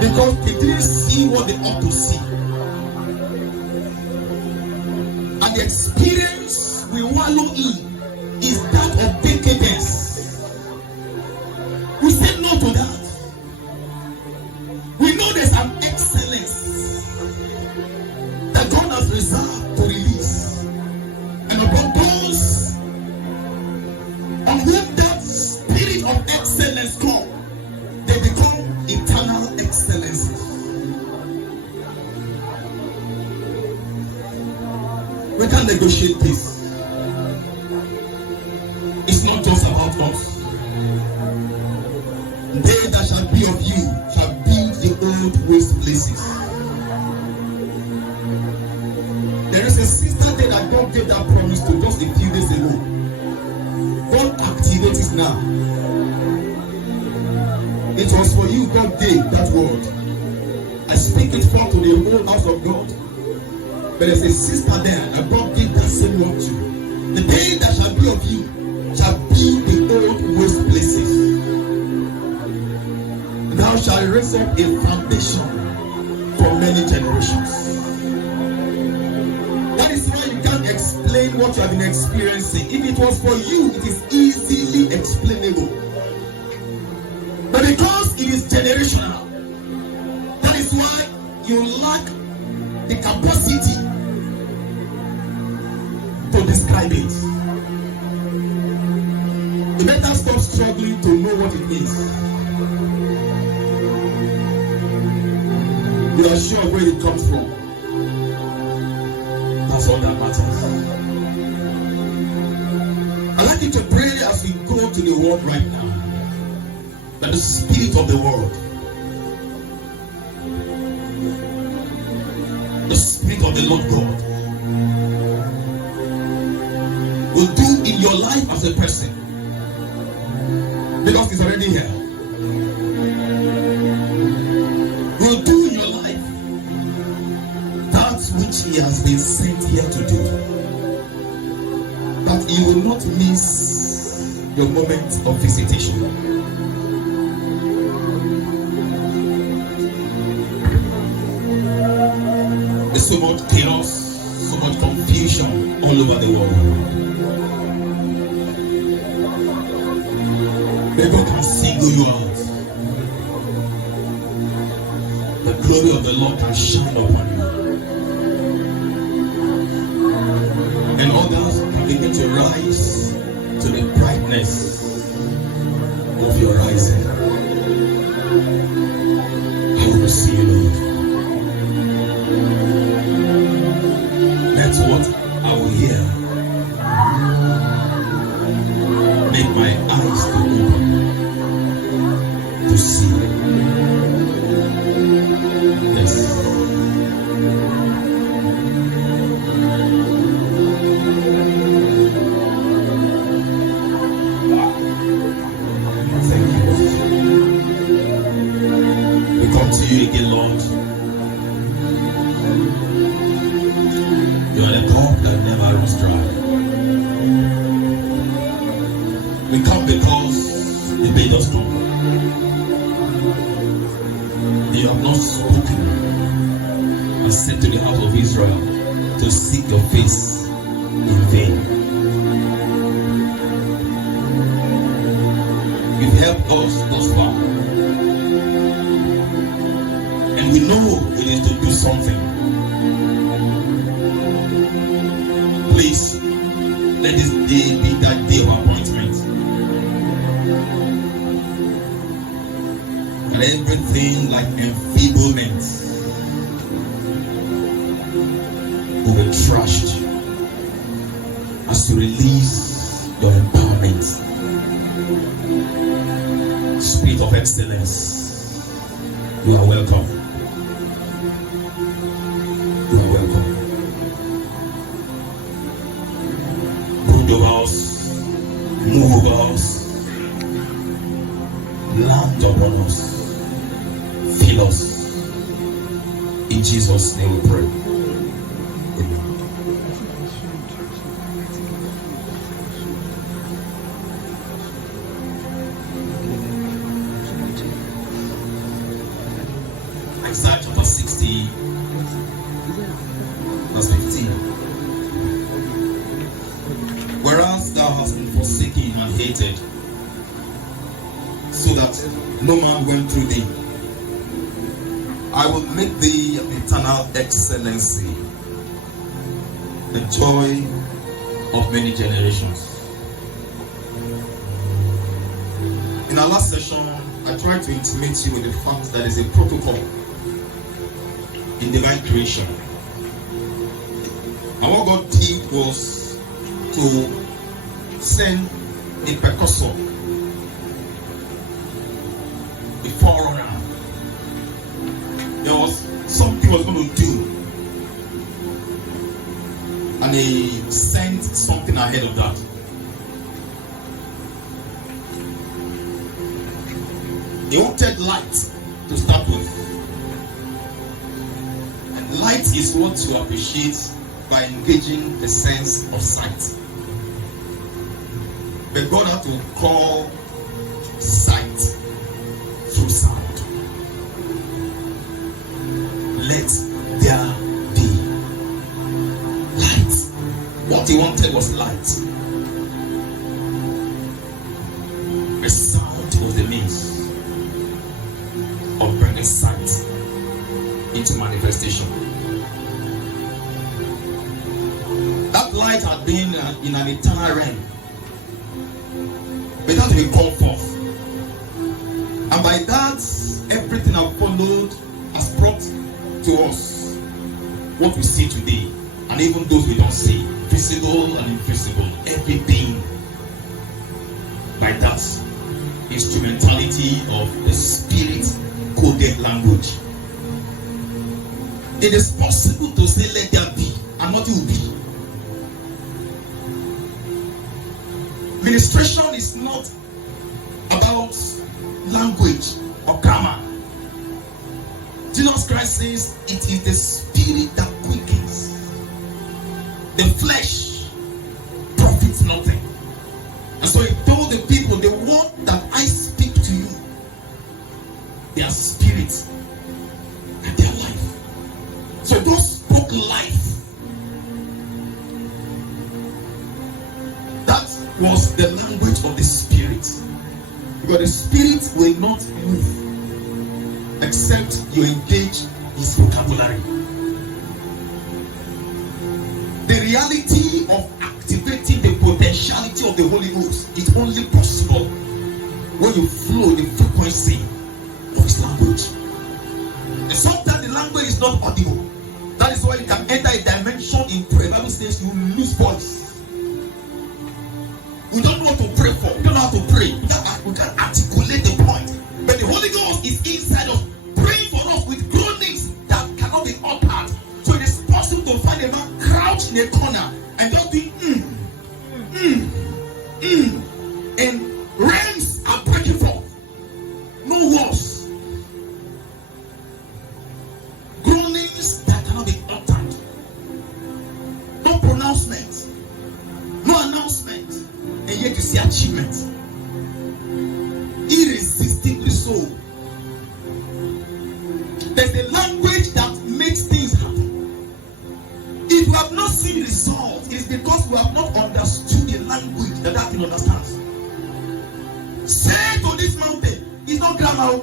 because they didn't see what they ought to see. And the experience we wallow in is that of decadence. We say no to that. We know there's an excellence that God has reserved to release. And upon those on whom that spirit of excellence comes, they become eternal excellences. We can't negotiate this. It's not just about us. They that shall be of you shall build the old waste places. There is a sister there that God gave that promise to just a few days ago. God activates it now. It was for you God gave that word. I speak it forth to the whole house of God. But there's a sister there that God gave that same word to. The day that shall be of you shall build the old waste places. Thou shalt raise up a foundation for many generations. That is why you can't explain what you have been experiencing. If it was for you, it is easily explainable. But because it is generational, that is why you lack the capacity to describe it. You better stop struggling to know what it means. You are sure where it comes from. That's all that matters. I'd like you to pray as we go to the word right now. That the spirit of the world, the spirit of the Lord God, will do in your life as a person. Because it's already here. Will do in your life that which he has been sent here to do. That you will not miss your moment of visitation. There's so much chaos, so much confusion all over the world. May God can single you out. The glory of the Lord can shine upon you. And others can begin to rise to the brightness of your rising. I will see you, Lord. That's what I will hear. Make my eyes to open to see. Yes. Thank you, Lord. We come to you again, Lord. You are the cup that never runs dry. We come because you made us stronger. You have not spoken and said to the house of Israel to seek your face in vain. You've helped us thus far. And we know we need to do something. Please, let this day be that day of appointment. And everything like enfeeblement will be trashed as you release your empowerment. Spirit of excellence, you are welcome. You are welcome. Brood over us, move over us, land upon us. Fill us. In Jesus' name we pray. Amen. Isaiah chapter 60, verse 15. Whereas thou hast been forsaken and hated, so that no man went through thee, I will make thee an eternal excellency, the joy of many generations. In our last session, I tried to intimate you with the fact that there is a protocol in divine creation. And what God did was to send a precursor, a forerunner. There was something he was going to do, and he sent something ahead of that. He wanted light to start with. And light is what you appreciate by engaging the sense of sight. But God had to call sight through sound. Let there be light. What he wanted was light. The sound was the means of bringing sight into manifestation. That light had been in an eternal realm, but that will come forth, and by that everything I've followed has brought to us what we see today, and even those we don't see, visible and invisible, everything by that instrumentality of the Spirit coded language. It is possible to say let there be, and not it will be. Ministration is not about language or grammar. Jesus Christ says it is the Spirit that quickens. The flesh profits nothing. And so he told the people, the word that I speak to you, they are spirits and they are life. So God spoke life. That was the language of the Spirit. Because the Spirit will not move except you engage his vocabulary. The reality of activating the potentiality of the Holy Ghost is only possible when you flow the frequency of his language. And sometimes the language is not audible. That is why you can enter a dimension in prayer. Bible says you lose voice. We don't know what to pray for. We don't know how to pray. We can't articulate the point. But the Holy Ghost is inside us, praying for us with groanings that cannot be uttered. So it is possible to find a man crouched in a corner and just be and realms are breaking forth. No words. Groanings that cannot be uttered. No pronouncement. No announcement. And yet you see achievement. Irresistibly so. There's a language that makes things happen. If we have not seen results, it's because we have not understood the language that thing understands. Say to this mountain, it's not grammar.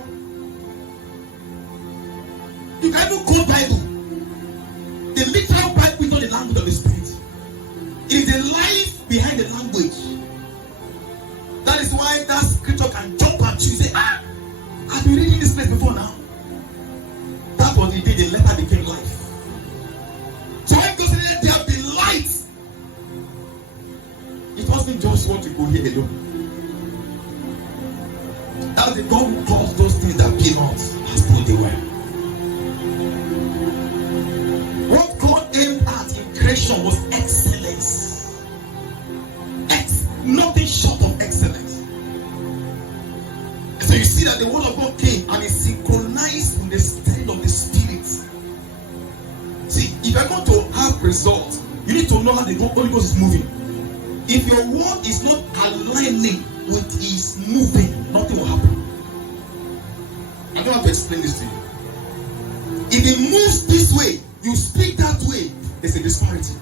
You can even quote Bible. The literal Bible is not the language of the Spirit. It is the life behind the language. That is why that scripture can jump at you. Say, I've been reading this place before now. That was the day the letter became life. So when God said there be light, it wasn't just what you could hear alone. That was the God who calls those things that be not as though they were. What God aimed at in creation was excellence. Nothing short of excellence. So you see that the word of God came and it synchronized with the spirit of the Spirit. See, if you're going to have results, you need to know how the Holy Ghost is moving. If your word is not aligning with his moving, nothing will happen. I don't have to explain this to you. If it moves this way, you speak that way, there's a disparity.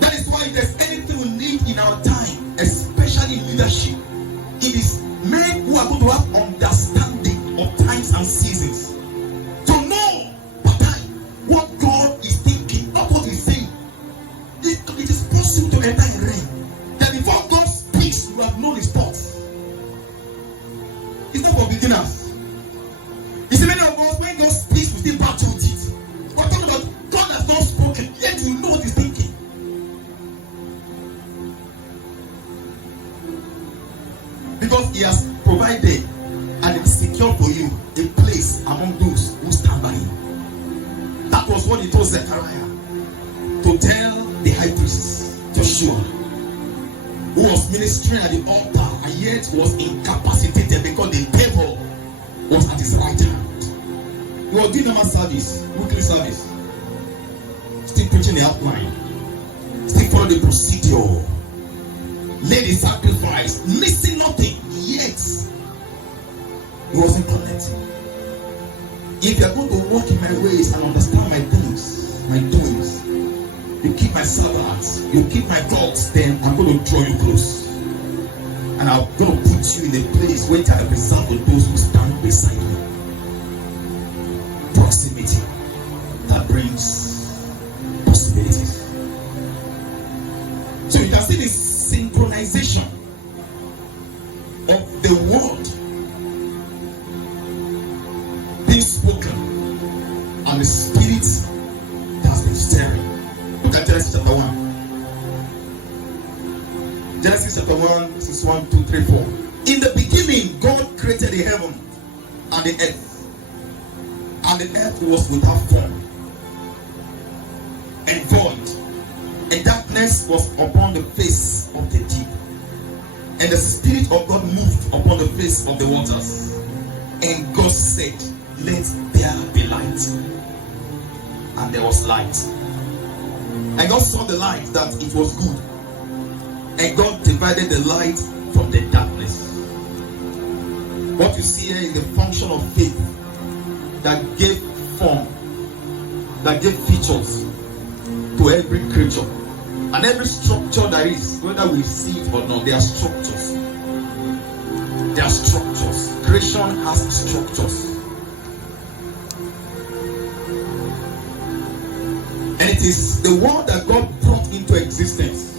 That is why if there's anything we need in our time, especially in leadership, it is men who are going to have understanding of times and seasons. To know per time what God is thinking, not what He's saying. It is possible to enter a realm that before God speaks, you have known His thoughts. It's not for beginners. You see, many of us, when God speaks, we still battle with it. We're talking about God has not spoken, yet you know what He's thinking. Because He has provided and it's secured for you a place among those who stand by Him. That was what He told Zechariah to tell the high priest, Joshua, who was ministering at the altar and yet was incapacitated because the devil was at his right hand. He was doing normal service, weekly service, still preaching the outline, still following the procedure, lay the sacrifice, missing nothing, yet he wasn't connecting. If you are going to walk in my ways and understand my things, my doings, you keep my Sabbaths, you keep my thoughts, then I'm going to draw you close. And I'm going to put you in a place where I reserve for those who stand beside me. Proximity that brings possibilities. So you can see this synchronization of the word being spoken and the spirit that's been stirring. Look at Genesis chapter 1. Genesis chapter 1, verses 1, 2, 3, 4. In the beginning, God created the heaven and the earth. And the earth was without form and void. And darkness was upon the face of the deep. And the Spirit of God moved upon the face of the waters. And God said, let there be light. And there was light. And God saw the light that it was good. And God divided the light from the darkness. What you see here is the function of faith that gave form, that gave features to every creature. And every structure there is, whether we see it or not, there are structures. There are structures. Creation has structures. And it is the word that God brought into existence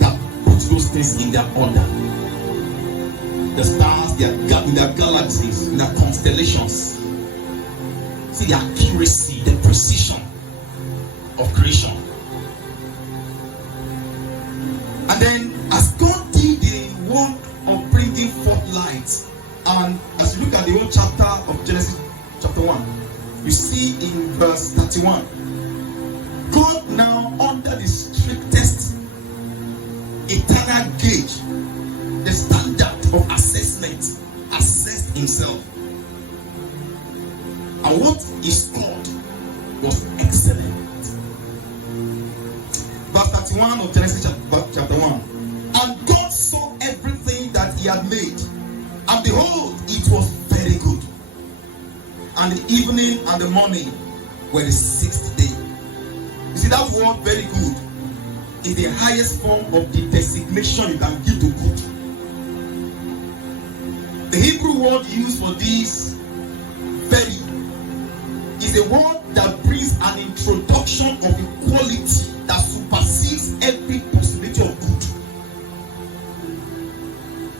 that puts those things in their order. The stars, in their galaxies, in their constellations. See the accuracy, the precision of creation. And then as God did the work of bringing forth light, and as you look at the whole chapter of Genesis chapter 1, you see in verse 31, God now under the strictest eternal gauge, the standard of assessment, assessed himself. And what he scored was excellent. Verse 31 of Genesis chapter 1. And God saw everything that he had made, and behold, it was very good. And the evening and the morning were the sixth day. You see, that word very good is the highest form of the designation you can give to good. The Hebrew word used for this very is a word that brings an introduction of a quality that supersedes every possibility of good.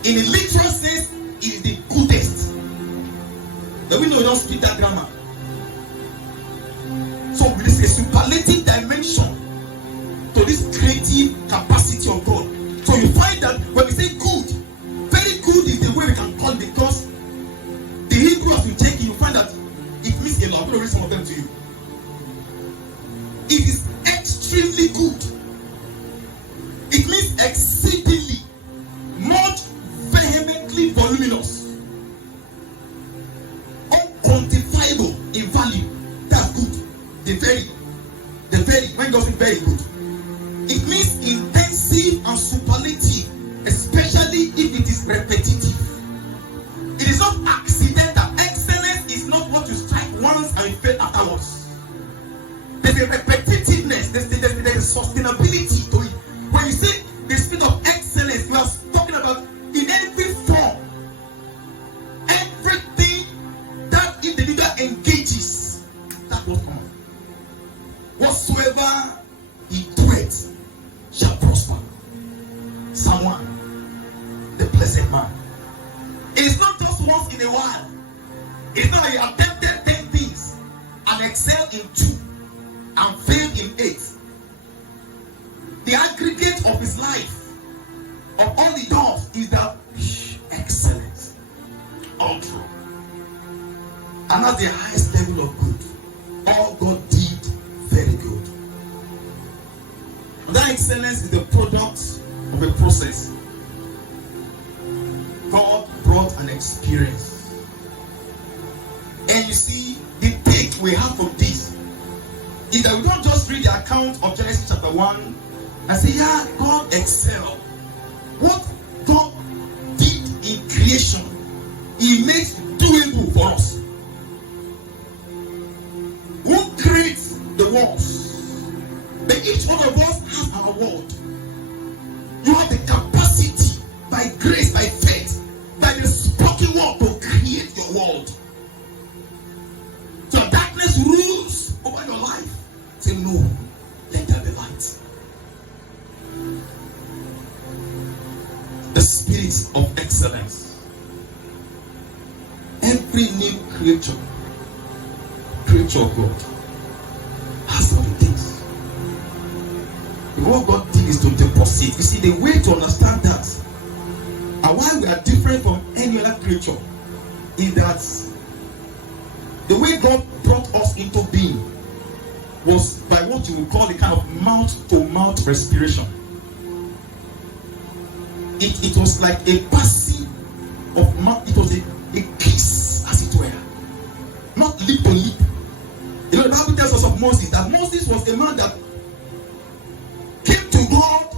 In a literal sense, it is the goodest. But we know we don't speak that grammar. So there is a superlative dimension to this creative capacity of God. So you find that when we say good, very good is the way we can call it, because the Hebrew as you take it, you find that it means a lot. I'm going to read some of them to you. It is extremely good. It means exceedingly, much vehemently voluminous, unquantifiable in value. That's good. The very, when God says very good, it means intensive and It's not just once in a while. It's not you attempted 10 things and excel in 2 and failed in 8. The aggregate of his life, of all the doors, is that excellence, ultra. And that's the highest level of good. All God did, very good. That excellence is the product of a process. God brought an experience. And you see, the take we have from this is that we don't just read the account of Genesis chapter 1 and say, yeah, God excelled. What God did in creation, He makes doable for us. Who creates the walls? But each one of us has our world. You have the capacity, by grace, by faith, by the spoken word, to create your world. So darkness rules over your life. Say no, let there be light. The spirit of excellence. Every new creature of God has some things. What God did is to deposit. You see, the way to understand that and why we are different from any other creature is that the way God brought us into being was by what you would call a kind of mouth-to-mouth respiration. It was like a passing of mouth. It was a kiss, as it were, not lip to lip. You know, the Bible tells us of Moses that Moses was a man that came to God,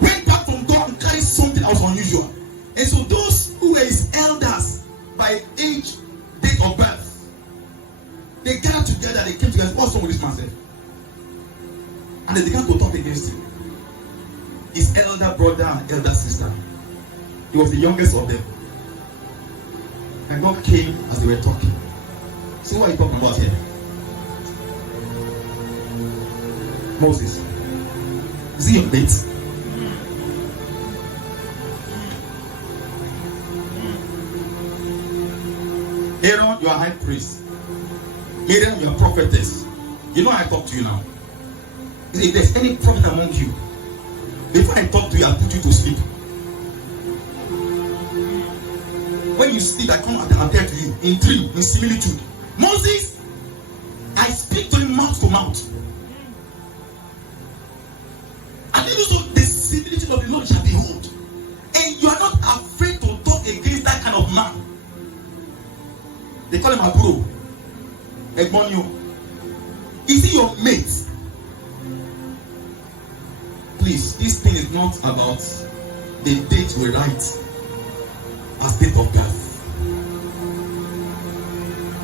went back from God, and carried something that was unusual. And so those who were his elders by age, date of birth, they gathered together, they came together. What's wrong with this man said? And they began to talk against him. His elder brother and elder sister. He was the youngest of them. And God came as they were talking. See what are you talking about here? Moses. Is he your mate? Aaron, you are high priest. Miriam, you are prophetess. You know I talk to you now. If there's any prophet among you, before I talk to you, I'll put you to sleep. When you sleep, I come and appear to you in dream, in similitude. Moses, I speak to him mouth to mouth. And even so, the similitude of the Lord shall behold. And you are not afraid to talk against that kind of man. They call him Aguro. Egbonyo. Is he your mate? Please, this thing is not about the date we write as date of birth.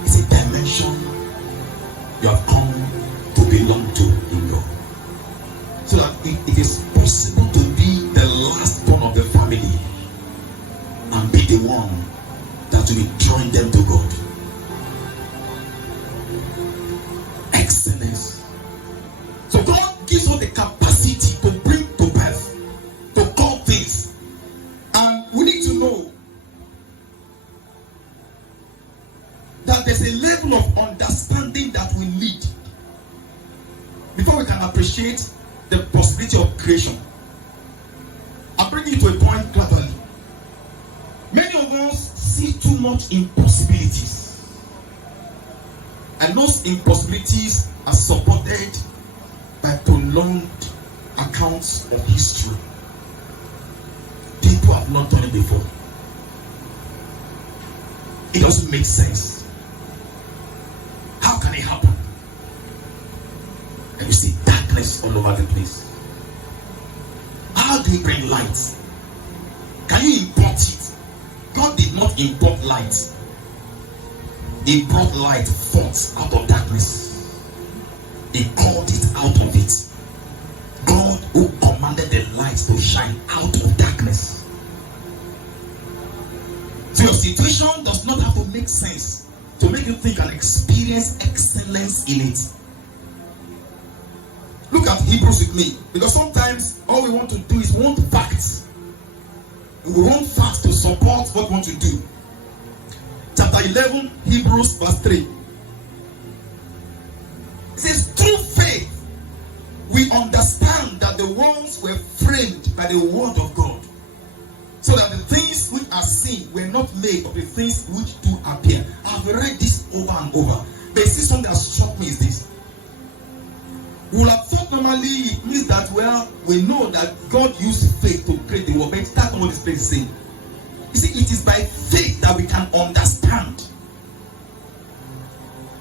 It's a dimension you have come to belong to in God. So that it is possible to be the last born of the family and be the one that will join them to God. Excellence. So God gives us the capacity to bring to birth, to call things. And we need to know that there's a level of understanding that we need before we can appreciate the possibility of creation. I'll bring you to a point gradually. Many of us see too much impossibilities. And those impossibilities are supported by prolonged accounts of history. People have not done it before. It doesn't make sense. How can it happen? And you see darkness all over the place. How do you bring light? Can you import it? God did not import light. He brought light forth out of darkness. He called it out of it. God who commanded the light to shine out of darkness. So your situation does not have to make sense to make you think and experience excellence in it. Look at Hebrews with me, because sometimes all we want to do is we want facts. We want facts to support what we want to do. 11, Hebrews verse 3. It says, through faith, we understand that the worlds were framed by the word of God, so that the things which are seen were not made of the things which do appear. I've read this over and over. But see, something that struck me is this. We would have thought normally it means that, well, we know that God used faith to create the world, but that's not what this place is saying. You see, it is by faith that we can understand.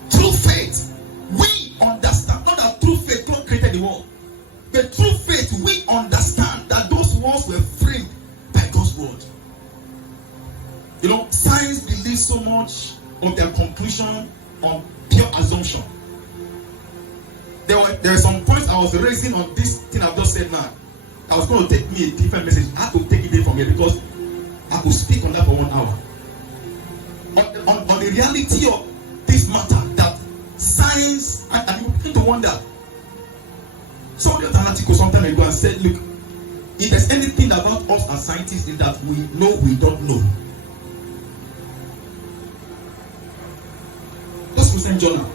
Through faith, we understand. Not that through faith God created the world, but through faith we understand that those worlds were framed by God's word. You know, science believes so much of their conclusion on pure assumption. There are some points I was raising on this thing I've just said now. I was going to take me a different message. I had to take it in from here because I could speak on that for 1 hour. On the reality of this matter, that science, and you begin to wonder. Somebody wrote an article some time ago and said, look, if there's anything about us as scientists is that we know we don't know. That's Christian Journal.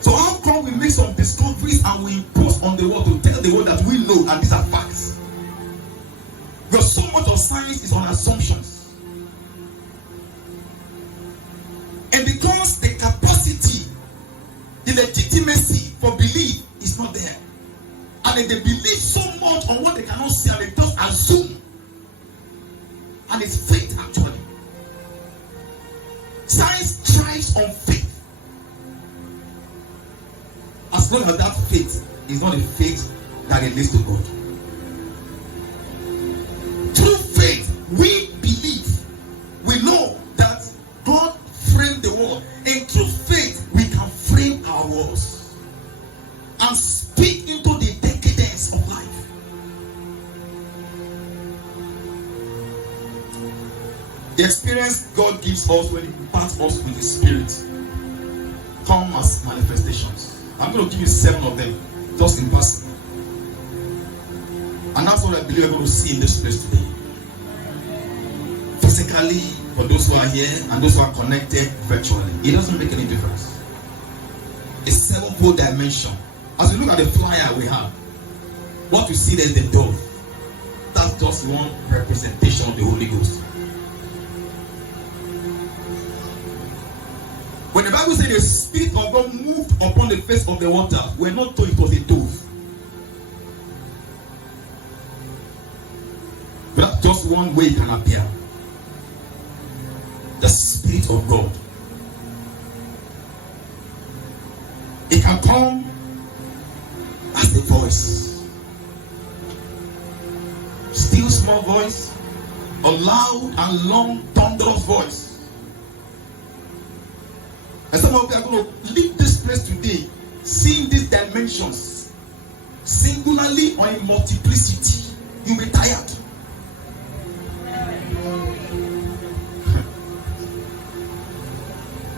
So how come we make some discoveries and we impose on the world to tell the world that we know and these are facts? Because so much of science is on assumptions. And because the capacity, the legitimacy for belief is not there. And then they believe so much on what they cannot see and they just assume. And it's faith actually. Science thrives on faith. As long as that faith is not a faith that relates to God. Through faith, we believe. We know that God framed the world. And through faith, we can frame our worlds. And speak into the decadence of life. The experience God gives us when He imparts us with His Spirit come as manifestations. I'm going to give you 7 of them, just in passing. And that's what I believe we're going to see in this place today. Physically, for those who are here and those who are connected virtually, it doesn't make any difference. A 7-fold dimension. As you look at the flyer we have, what you see there is the dove. That's just one representation of the Holy Ghost. When the Bible says the Spirit of God moved upon the face of the water, we're not told it was a dove. But that's just one way it can appear. The Spirit of God. It can come as a voice. Still small voice, a loud and long thunderous voice. And some of you are going to leave this place today seeing these dimensions singularly or in multiplicity. You'll be tired.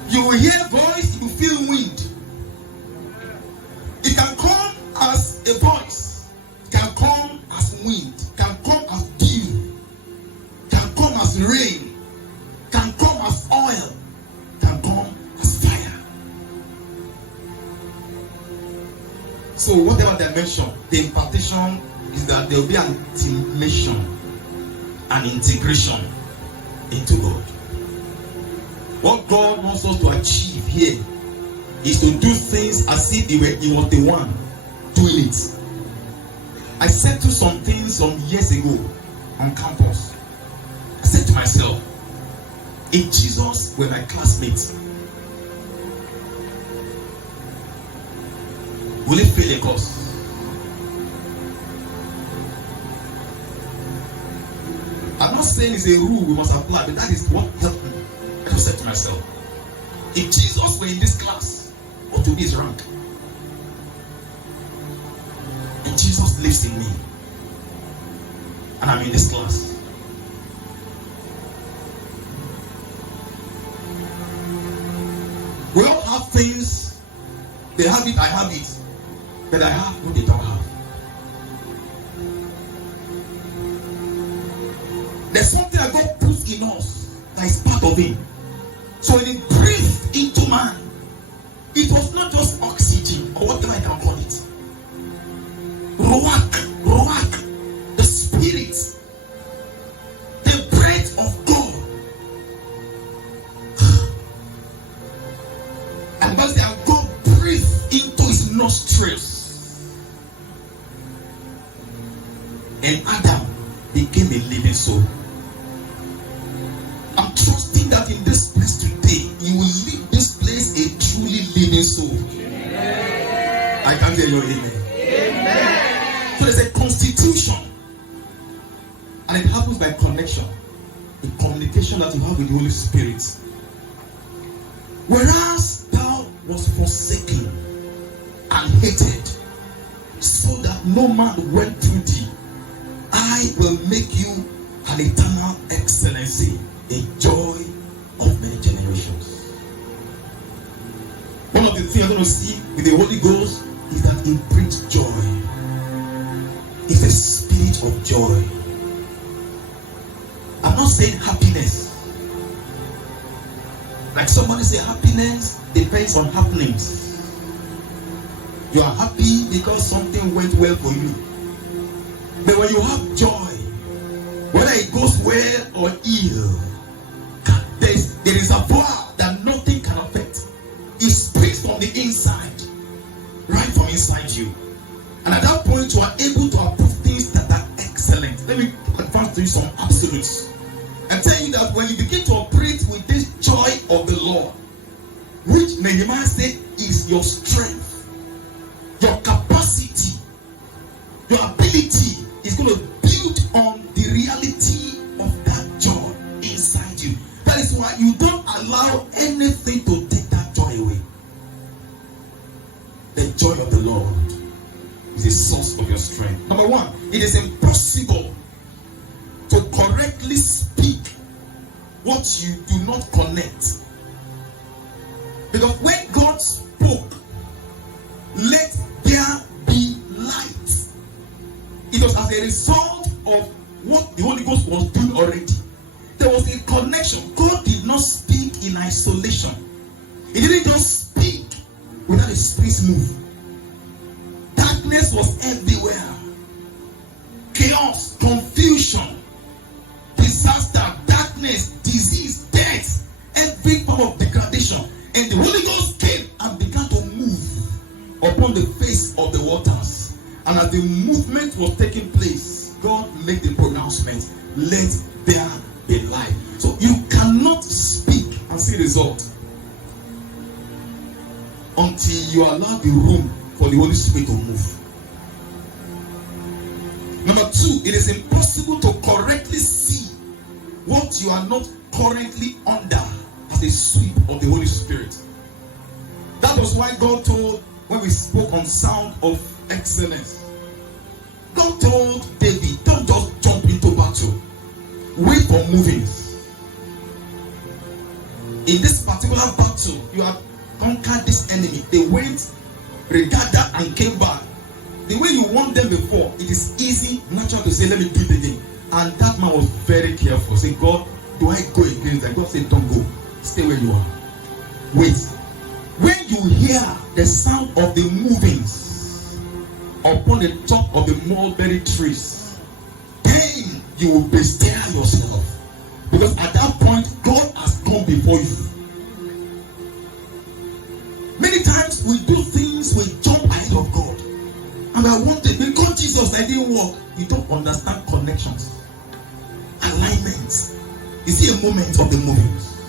You will hear voice, you will feel wind. It can come as a voice, it can come as wind, it can come as dew, it can come as rain, it can come as oil, it can come as fire. So whatever dimension, the impartation is that there will be an intimation, an integration into God. What God wants us to achieve here is to do things as if He was the one doing it. I said to some things some years ago on campus. I said to myself, if Jesus were my classmate, will He fail a course? I'm not saying it's a rule we must apply, but that is what helped me. I said to myself, if Jesus were in this class, what would be His rank? And Jesus lives in me, and I'm in this class. We all have things. They have it, I have it. But I have what they don't have. There's something that God puts in us that is part of Him. So when it breathed into man, it was not just oxygen or whatever I can call it. Ruach, the spirit, the breath of God. And once God breathed into his nostrils, and Adam became a living soul. I'm trusting that in this place today, you will leave this place a truly living soul. Amen. I can't hear your amen. Amen. So there's a constitution, and it happens by connection, the communication that you have with the Holy Spirit. Whereas thou was forsaken and hated, so that no man went through thee, I will make you an eternal excellency, a joy of many generations. One of the things I'm going to see with the Holy Ghost is that it brings joy. It's a spirit of joy. I'm not saying happiness. Like somebody say happiness depends on happenings. You are happy because something went well for you. But when you have joy, whether it goes well or ill, there is a power that nothing can affect. It springs from the inside, right from inside you. And at that point, you are able to approve things that are excellent. Let me advance to you some absolutes. I'm telling you that when you begin to operate with this joy of the Lord, which Nehemiah said is your strength, your capacity, your ability is going to build on the reality of that joy inside you. That is why you don't allow anything to take that joy away. The joy of the Lord is the source of your strength. Number one, it is impossible to correctly speak what you do not connect. Because when God spoke, let there be light, it was as a result of what the Holy Ghost was doing already. There was a connection. God did not speak in isolation. He didn't just speak without a spirit's move. Darkness was everywhere. Chaos, confusion, disaster, darkness, disease, death, every form of degradation. And the Holy Ghost came and began to move upon the face of the waters. And as the movement was taking place, God made the pronouncement, let there be light. So you cannot speak and see result until you allow the room for the Holy Spirit to move. Number two, it is impossible to correctly see what you are not currently under as a sweep of the Holy Spirit. That was why God told, when we spoke on sound of excellence, God told David, don't just jump into battle. Wait for movings. In this particular battle, you have conquered this enemy. They went, regatta, and came back. The way you want them before, it is easy, natural to say, let me do it again. And that man was very careful. Say, God, do I go against that? God said, don't go. Stay where you are. Wait. When you hear the sound of the movings upon the top of the mulberry trees, then you will bestir yourself. Because at that point, God has gone before you. Many times we do things, we jump ahead of God. And I wanted, because Jesus, I didn't walk. You don't understand connections, alignments. You see a moment of the movements.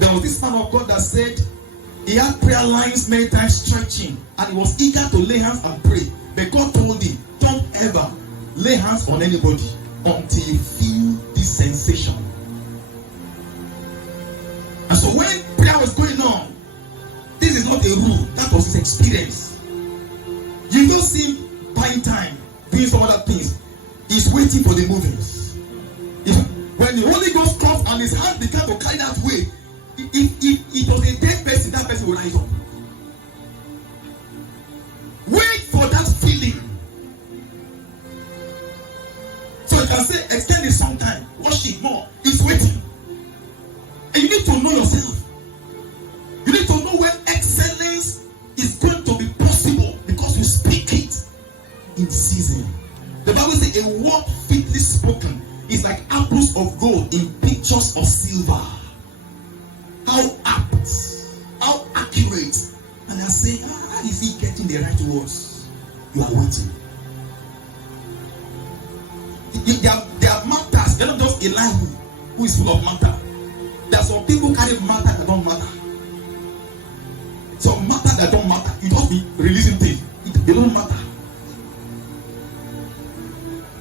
There was this man of God that said he had prayer lines many times stretching, and he was eager to lay hands and pray. But God told him, don't ever lay hands on anybody until you feel this sensation. And so when prayer was going on, this is not a rule, that was his experience. You don't see him buying time, doing some other things. He's waiting for the movements. When the Holy Ghost comes and his hand began to carry that way, if it was a dead person, that person will rise up. Wait for that feeling. So you can say, extend it sometime, watch it more. It's waiting. And you need need to know yourself. You need to know when excellence is going to be possible because you speak it in season. The Bible says a word fitly spoken is like apples of gold in pictures of silver. How apt, how accurate. And I say, how is he getting the right words? You are waiting. There are matters. They're not just a line who is full of matter. There are some people carry matter that don't matter. Some matter that don't matter. You just be releasing things. They don't matter.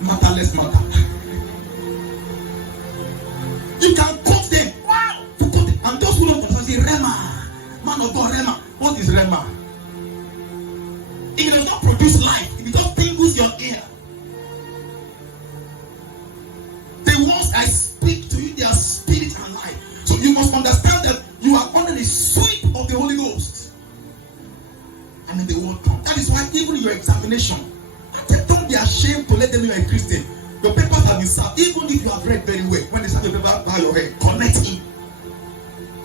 Matterless matter. You can quote them. Wow! To quote them. And those who don't understand say Rema. Man of God, Rema. What is Rema? If it does not produce life, if it just tingles your ear, the words I speak to you, they are spirit and life. So you must understand that you are under the sweep of the Holy Ghost. And then the word comes. That is why even your examination, don't be ashamed to let them know you're a Christian. Your papers have been served. Even if you have read very well, when they serve your paper by your head, connect him.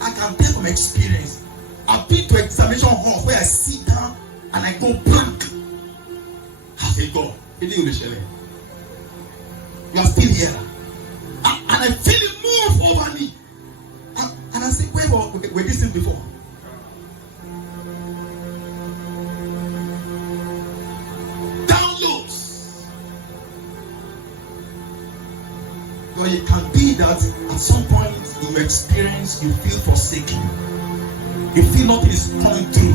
I can tell from experience. I've been to examination halls where I sit down and I go blank. I say, God, you are still here. And I feel it move over me. And I say, where were these things before? Downloads. Well, it can be that at some point in your experience, you feel forsaken. You feel nothing is coming through.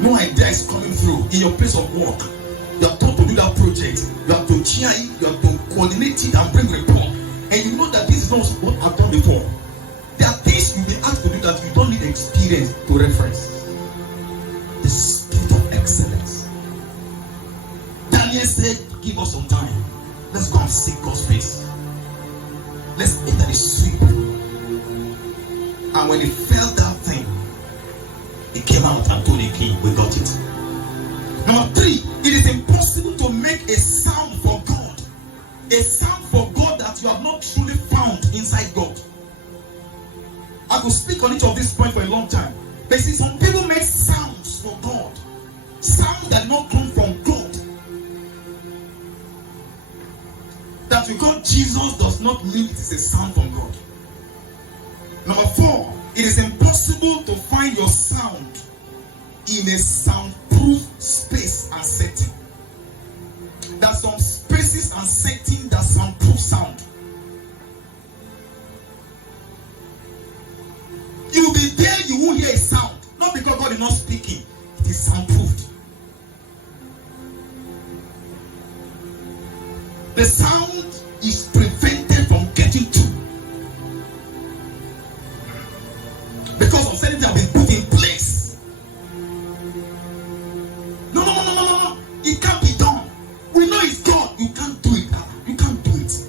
No idea is coming through in your place of work. You are told to do that project. You have to chair it. You have to coordinate it and bring report. And you know that this is not what I've done before. There are things you'll be asked to do that you don't need experience to reference. The spirit of excellence. Daniel said, give us some time. Let's go and seek God's face. Let's enter the sweep. And when he felt that thing, he came out and told the king, we got it. Number 3, it is impossible to make a sound for God. A sound for God that you have not truly found inside God. I could speak on each of these points for a long time. But see, some people make sounds for God. Sounds that not come from God. That because Jesus does not mean it is a sound from God. Number 4, it is impossible to find your sound in a soundproof space and setting. There are some spaces and settings that soundproof sound. You'll be there, you won't hear a sound. Not because God is not speaking, it is soundproofed. The sound is prevented from getting to. Because of something that has been put in place. No. It can't be done. We know it's God. You can't do it. You can't do it.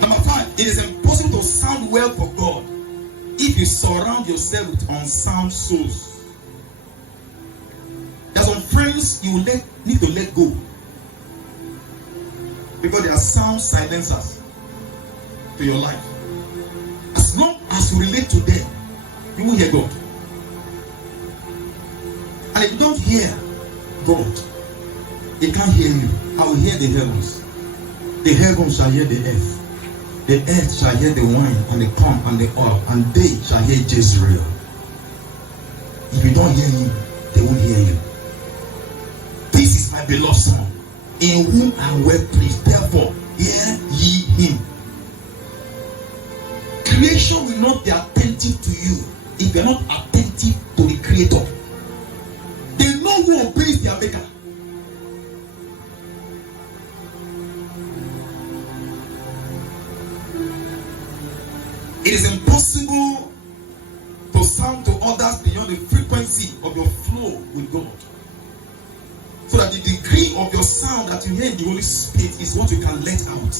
Number 5, it is impossible to sound well for God if you surround yourself with unsound souls. There are some friends you need to let go because they are sound silencers to your life. As long as you relate to them, you will hear God. And if you don't hear God, He can't hear you. I will hear the heavens. The heavens shall hear the earth. The earth shall hear the wine and the corn and the oil, and they shall hear Jezreel. If you don't hear Him, they won't hear you. This is my beloved Son, in whom I am well pleased. Therefore, hear ye Him. Creation will not be attentive to you if you are not attentive to the Creator. They know who obeys their Maker. It is impossible to sound to others beyond the frequency of your flow with God. So that the degree of your sound that you hear in the Holy Spirit is what you can let out.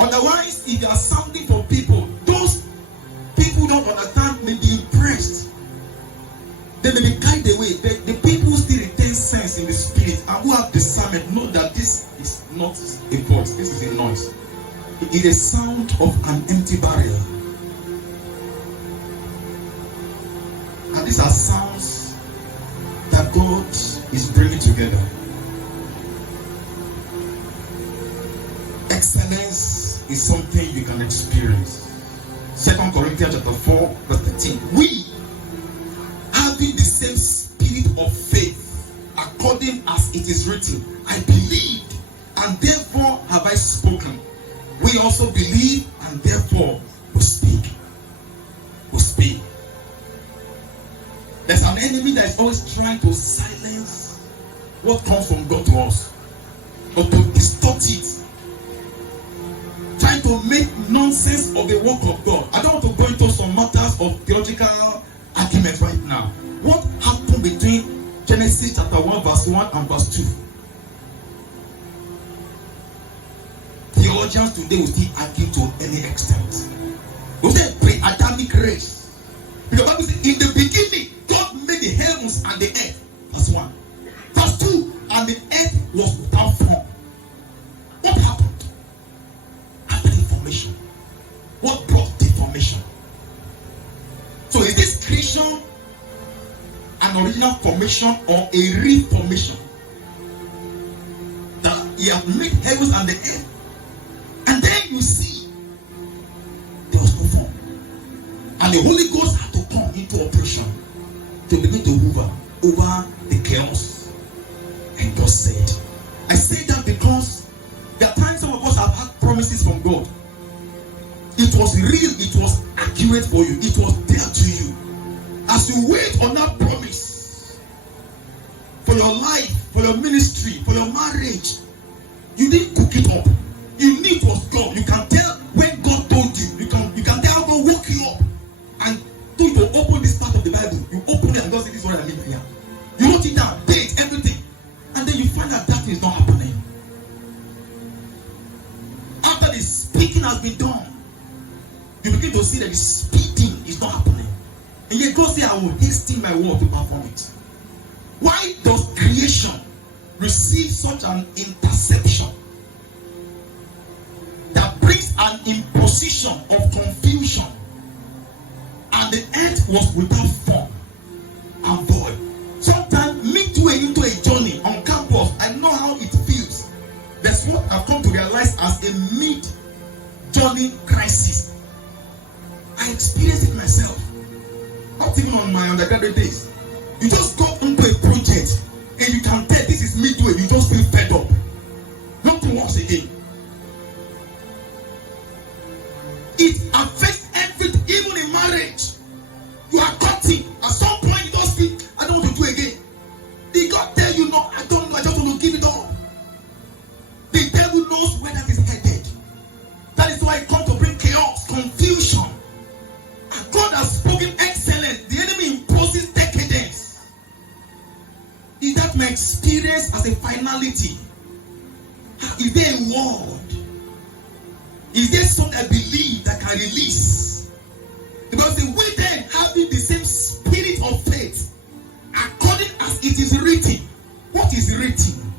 Otherwise, if you are sounding for people, those people don't understand, may be impressed. They may be carried away. The people who still retain sense in the spirit and who have discernment environment, know that this is not a voice, this is a noise. It is a sound of an empty barrier. And these are sounds that God is bringing together. Excellence is something you can experience. 2 Corinthians chapter 4, verse 13. We, having the same spirit of faith, according as it is written, I believed, and therefore have I spoken. We also believe, and therefore we speak. We speak. There's an enemy that is always trying to silence what comes from God to us, or to distort it, trying to make nonsense of the work of God. I don't want to go into some matters of theological argument right now. What happened between Genesis chapter 1 verse 1 and verse 2? Theologians today will still argue to any extent. We say pre-Adamic race. Because the Bible says in the beginning God made the heavens and the earth. Verse 1. Verse 2, and the earth was without form. What happened? After the formation. What brought the formation? So is this creation an original formation or a reformation? That he has made heavens and the earth, and then you see there was no form, and the Holy Ghost had to come into operation to begin to hover over the chaos. And God said, I say that because there are times some of us have had promises from God. It was real, it was accurate for you, it was there to you. As you wait on that promise for your life, for your ministry, for your marriage, you didn't cook it up. You knew it was God. You can tell when God told you. You can tell how God woke you up and told you to open this part of the Bible. You open it and God said, this is what I mean here. You wrote it down, date, everything, and then you find out that is not happening. After the speaking has been done, you begin to see that the speaking is not happening. And yet God said, I will hasten my word to perform it. Why does creation receive such an interception that brings an imposition of confusion? And the earth was without form and void. Sometimes midway into a journey on campus, I know how it feels. That's what I've come to realize as a mid-journey crisis. I experienced it myself. Not even on my undergraduate days. You just go into a project and you can tell this is midway. You just feel fed up. Not once again. It affects everything, even in marriage. You are cutting. At some point you just feel, I don't want to do again. Did God tell you no? I don't know. I just want to give it up. The devil knows where that is headed. That is why it comes to bring chaos, confusion. And God has spoken excellence. The enemy imposes decadence. Is that my experience as a finality? Is there a word? Is there something I believe that can release? Because the way then having the same spirit of faith, according as it is written. What is written?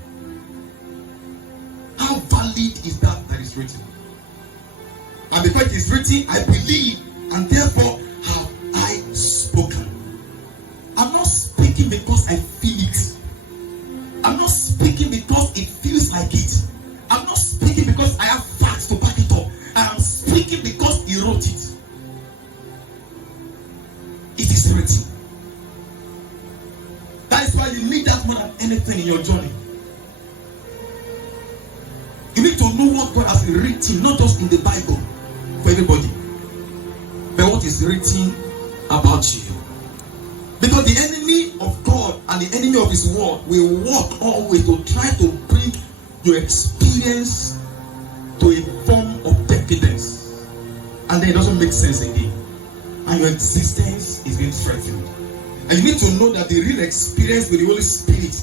How valid is that is written? And because it is written, I believe, and therefore have I spoken. I'm not speaking because I feel it. I'm not speaking because it feels like it. I'm not speaking because I have facts to back it up. I am speaking because he wrote it. It is written. That is why you need that more than anything in your journey. You need to know what God has written, not just in the Bible for everybody, but what is written about you. Because the enemy of God and the enemy of his word will work always to try to bring your experience to a form of decadence, and then it doesn't make sense again, and your existence is being threatened. And you need to know that the real experience with the Holy Spirit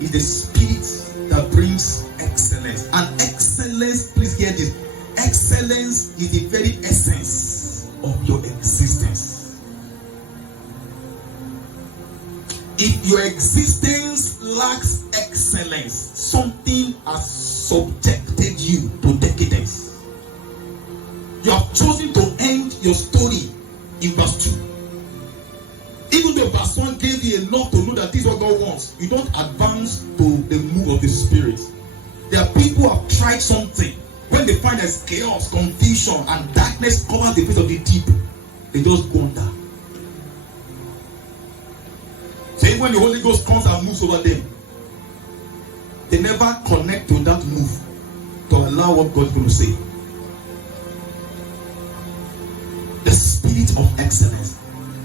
is the spirit that brings excellence. And excellence, please hear this, excellence is the very essence of your existence. If your existence lacks excellence, something has subjected you to decadence. You have chosen to end your story in verse 2. Even though verse 1 gave you enough to know that this is what God wants, you don't advance to the move of the Spirit. There are people who have tried something. When they find there's chaos, confusion, and darkness covers the face of the deep, they just wander. So even when the Holy Ghost comes and moves over them, they never connect to that move to allow what God is going to say. The spirit of excellence.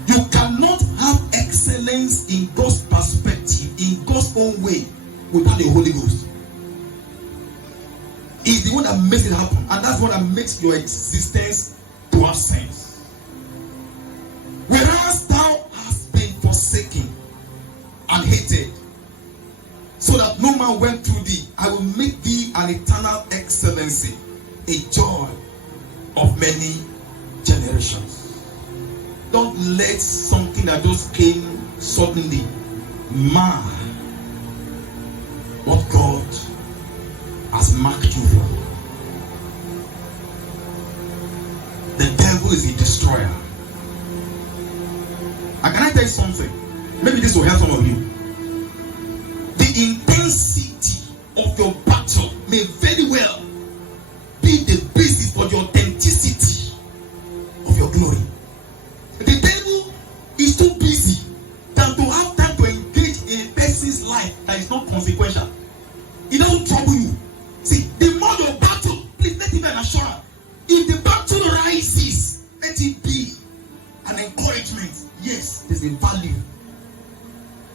You cannot have excellence in God's perspective, in God's own way, without the Holy Ghost. He's the one that makes it happen, and that's what that makes your existence to have sense. Whereas thou hast been forsaken and hated, so that no man went through thee, I will make thee an eternal excellency, a joy of many generations. Don't let something that just came suddenly mar what God has marked you for. The devil is a destroyer. And can I tell you something? Maybe this will help some of you. The intensity of your battle may very well be the basis for the authenticity of your glory. The devil is too busy than to have time to engage in a person's life that is not consequential. It doesn't trouble you. See, the more your battle, please let it be an assurance. If the battle rises, let it be an encouragement. Yes, there's a value.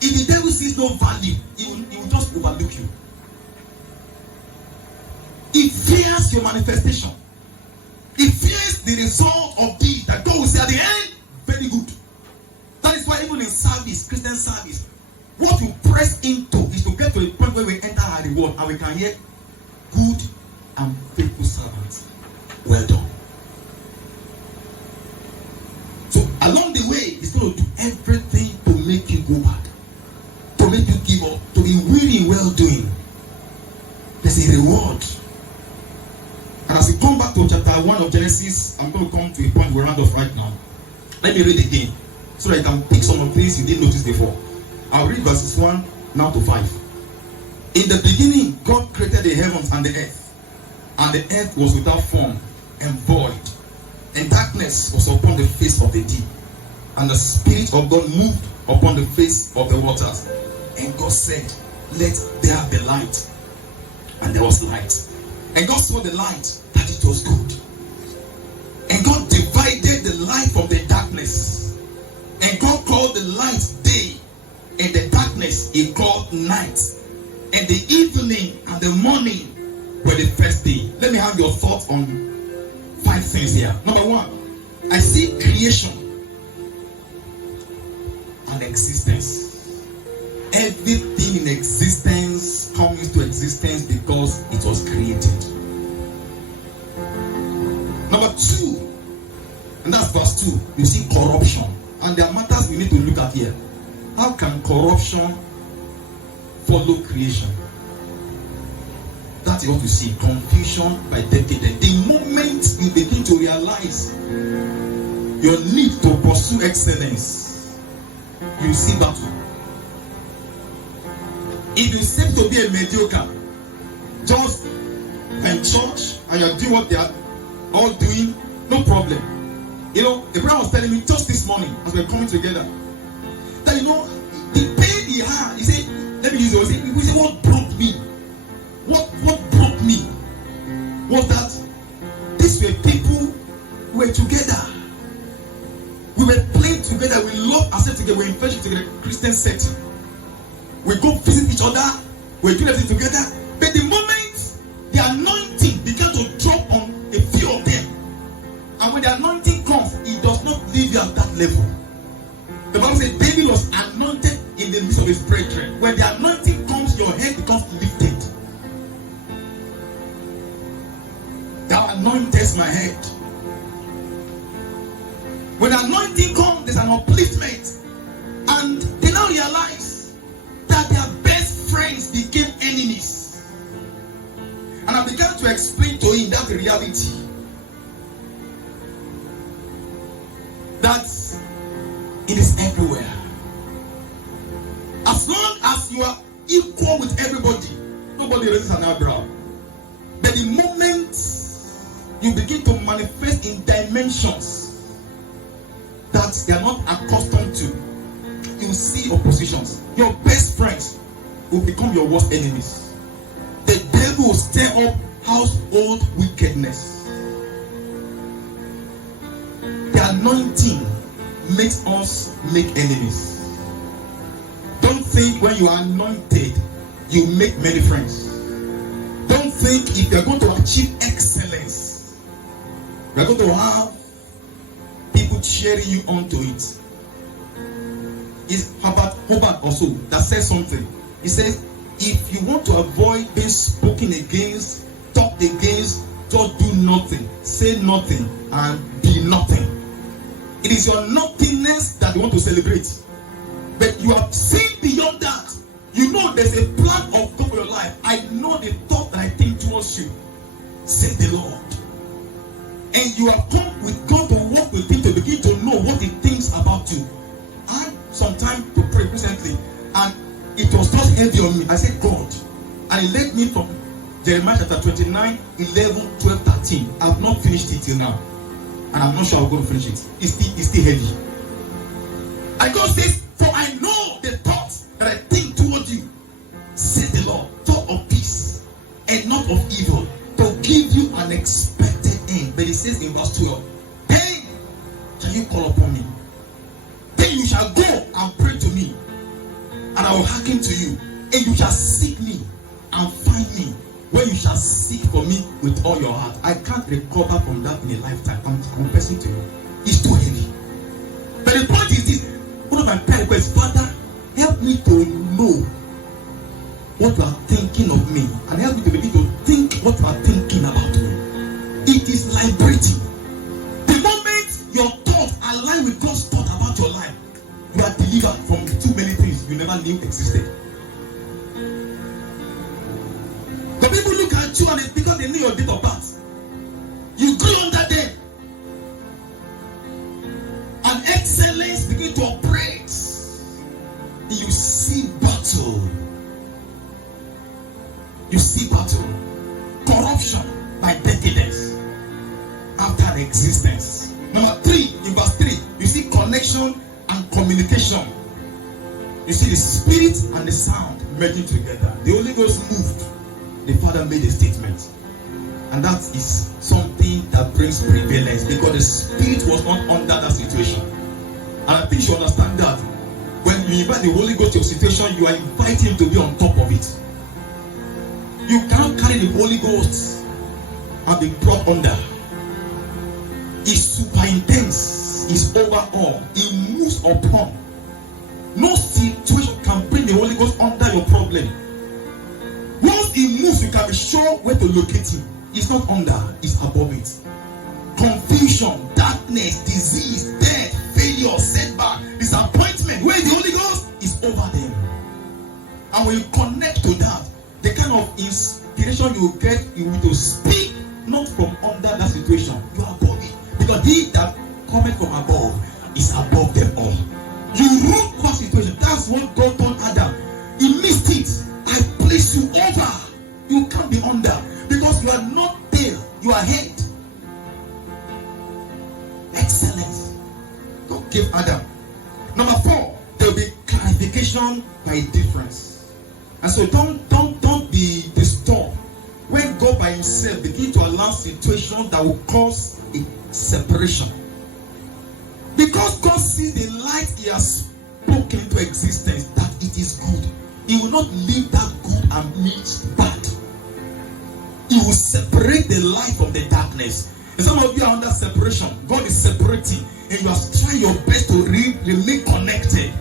If the devil sees no value, he will just overlook you. He fears your manifestation. He fears the result of thee that God will say at the end, very good. That is why even in service, Christian service, what you press into is to get to a point where we enter our reward and we can hear, good and faithful servants, well done. So along the way, he's going to do everything to make you go back, to make you give up, to be really well doing. There's a reward. And as we come back to chapter 1 of Genesis, I'm going to come to a point we round off right now. Let me read again so that you can pick some of the things you didn't notice before. I'll read verses 1 now to 5. In the beginning, God created the heavens and the earth, and the earth was without form and void, and darkness was upon the face of the deep, and the Spirit of God moved upon the face of the waters. And God said, let there be light. And there was light. And God saw the light, that it was good. And God divided the light from the darkness. And God called the light day, and the darkness he called night. And the evening and the morning were the first day. Let me have your thoughts on 5 things here. Number 1, I see creation and existence. Everything in existence comes into existence because it was created. Number 2, and that's verse 2, you see corruption. And there are matters we need to look at here. How can corruption follow creation? That's what you see. Confusion by decadence. The moment you begin to realize your need to pursue excellence, you see battle. If you seem to be a mediocre, just in church and you're doing what they are all doing, no problem. You know, the brother was telling me just this morning as we were coming together that, you know, the pain he had, he said, let me use it, he said, what broke me? What broke me was that these were people who were together. We were playing together, we loved ourselves together, we were in friendship together, Christian setting. We go visit each other, we do everything together. But the moment the anointing began to drop on a few of them, and when the anointing comes, it does not leave you at that level. The Bible says David was anointed in the midst of his brethren. When the anointing comes, your head becomes lifted. Thou anointest my head. When the anointing comes, there's an upliftment. And they now realize that their best friends became enemies. And I began to explain to him that reality. That it is everywhere. As long as you are equal with everybody, nobody raises an eyebrow. But the moment you begin to manifest in dimensions that they are not accustomed to, you will see oppositions. Your best friends will become your worst enemies. The devil will stir up household wickedness. The anointing makes us make enemies. Don't think when you are anointed, you make many friends. Don't think if you're going to achieve excellence, you're going to have people cheering you onto it. It's Hobart also that says something. He says, if you want to avoid being spoken against, talked against, just do nothing, say nothing, and be nothing. It is your nothingness that you want to celebrate. But you have seen beyond that. You know there's a plan of God for your life. I know the thought that I think towards you, said the Lord. And you have come with God to work with him to begin to know what he thinks about you. I had some time to pray recently, and it was just heavy on me. I said, God, and he led me from Jeremiah chapter 29, 11, 12, 13. I have not finished it till now. And I'm not sure I'm going to finish it. It's still heavy. And God says, for I know the thoughts that I think toward you, said the Lord, thought of peace and not of evil, to give you an expected end. But he says in verse 12, then shall you call upon me. Then you shall go and pray to me, and I will hearken to you. And you shall seek me and find me, when you shall seek for me with all your heart. I can't recover from that in a lifetime. I'm confessing to you. It's too heavy. But the point is this. One of my prayer requests, Father, help me to know what you are thinking of me, and help me to begin to think what you are thinking about me. It is liberating. The moment your thoughts align with God's thought about your life, you are delivered from too many things you never knew existed. But people look at you and it's because they know your date of birth. You go under them. And excellence begin to operate. You see battle. You see battle. Corruption by decadence after existence. Number 3, in verse 3, you see connection and communication. You see the spirit and the sound merging together. The Holy Ghost moved. The Father made a statement. And that is something that brings prevalence, because the spirit was not under that situation. And I think you understand that. When you invite the Holy Ghost to your situation, you are inviting him to be on top of it. You can't carry the Holy Ghost and be brought under. He's super intense. He's over all. He moves upon. No situation can bring the Holy Ghost under your problem. Once he moves, you can be sure where to locate him. He's not under, he's above it. Confusion, darkness, disease, death, failure, setback, disappointment, where the Holy Ghost is over them. And when you connect to that, the kind of inspiration you will get, you will to speak not from under that situation. You are above it. Because he that cometh from above is above them all. You rule that situation. That's what God told Adam. He missed it. I place you over. You can't be under. Because you are not tail, you are head. Excellence. God gave Adam. Number 4, there will be clarification by difference. And so don't be disturbed when God by himself begin to allow situations that will cause a separation. Because God sees the light he has spoken into existence, that it is good. He will not leave that good and make bad. He will separate the light from the darkness. And some of you are under separation. God is separating, and you are trying your best to remain connected.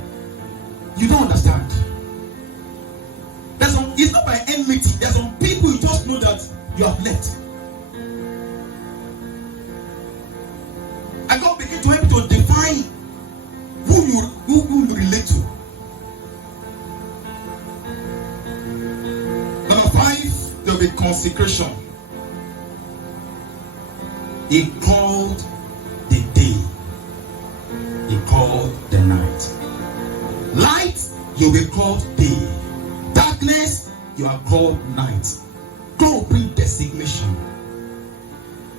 You don't understand. It's not by enmity. There are some people you just know that you have left. And God begin to help you to define who you relate to. Number 5, there will be consecration, he called the day, he called the night. Light, you will be called day. Darkness, you are called night. God will bring designation.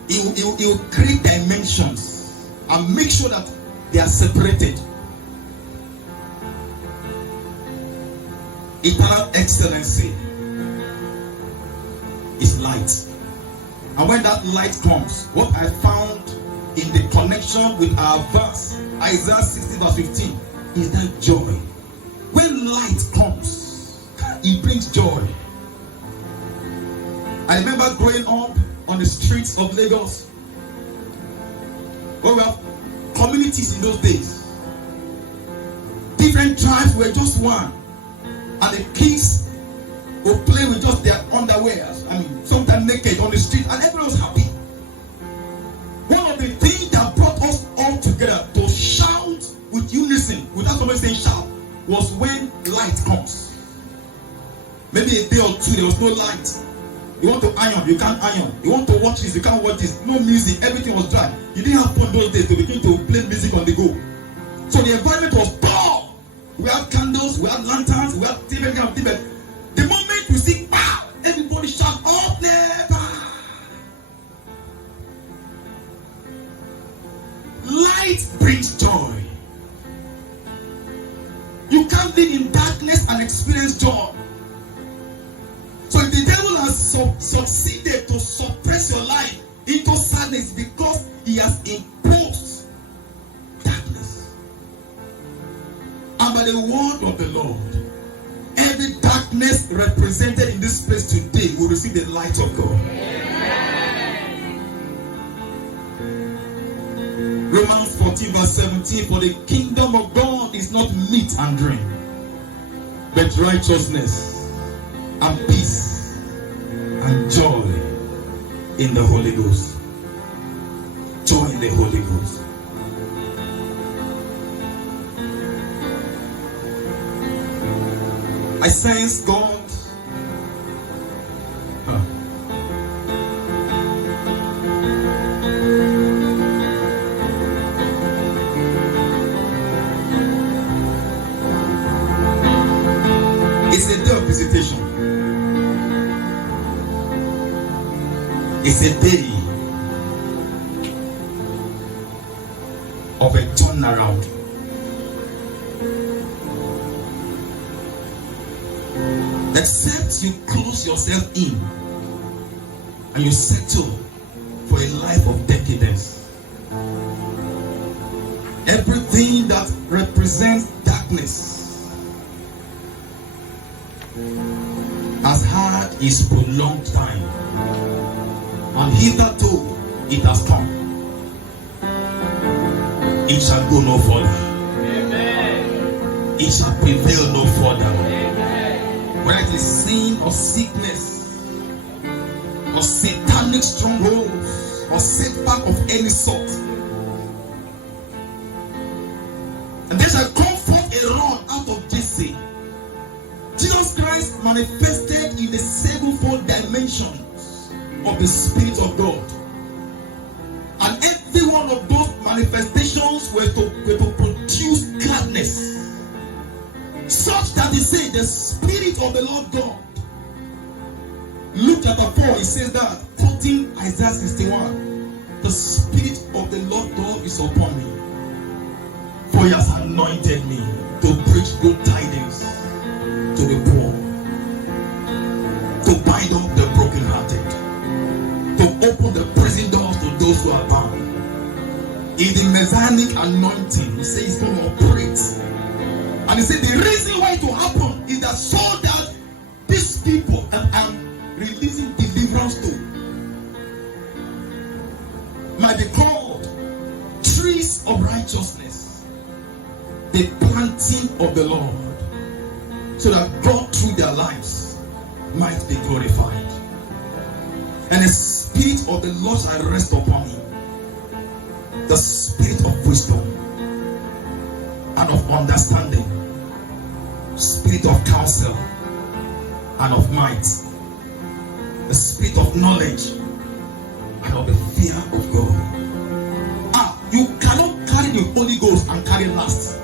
He will create dimensions and make sure that they are separated. Eternal excellency is light. And when that light comes, what I found in the connection with our verse, Isaiah 60 verse 15, is that joy. When light comes, it brings joy. I remember growing up on the streets of Lagos, where we have communities in those days. Different tribes were just one. And the kids would play with just their underwear. I mean, sometimes naked on the street, and everyone was happy. One of the things that brought us all together to shout with unison, without somebody saying shout, was when light comes. Maybe a day or two, there was no light. You want to iron, you can't iron. You want to watch this, you can't watch this. No music, everything was dry. You didn't have fun those days to begin to play music on the go. So the environment was poor. We have candles, we have lanterns, we have different kind of different. The moment we see pow, everybody shout up there. Light brings joy. You can't live in darkness and experience joy. So if the devil has succeeded to suppress your life into sadness because he has imposed darkness, and by the word of the Lord, every darkness represented in this place today will receive the light of God. Amen. Romans 14 verse 17, for the kingdom of God is not meat and drink, but righteousness and peace and joy in the Holy Ghost. Joy in the Holy Ghost. I sense God. It's a day of visitation. It's a day of a turnaround. Except you close yourself in and you settle for a life of decadence. Everything that represents darkness has had its prolonged time, and hitherto it has come. It shall go no further. Amen. It shall prevail no further. Whether it is sin or sickness or satanic strongholds or setback of any sort, and there shall come forth a rod out of Jesse. Jesus Christ manifested in the sevenfold dimensions of the Spirit of God, and every one of those manifestations were to produce gladness, such that he said the Spirit of the Lord God. Luke chapter 4, he says that, quoting Isaiah 61, the Spirit of the Lord God is upon me, for he has anointed me to preach good tidings to the poor, to bind up the brokenhearted, to open the prison doors to those who are bound. In the messianic anointing, he says he's going to operate. And he said the reason why it will happen is that so that these people that I'm releasing deliverance to might be called trees of righteousness, the planting of the Lord, so that God through their lives might be glorified. And the Spirit of the Lord shall rest upon him, the Spirit of wisdom and of understanding, Spirit of counsel and of might, the spirit of knowledge and of the fear of God. You cannot carry the Holy Ghost and carry lust.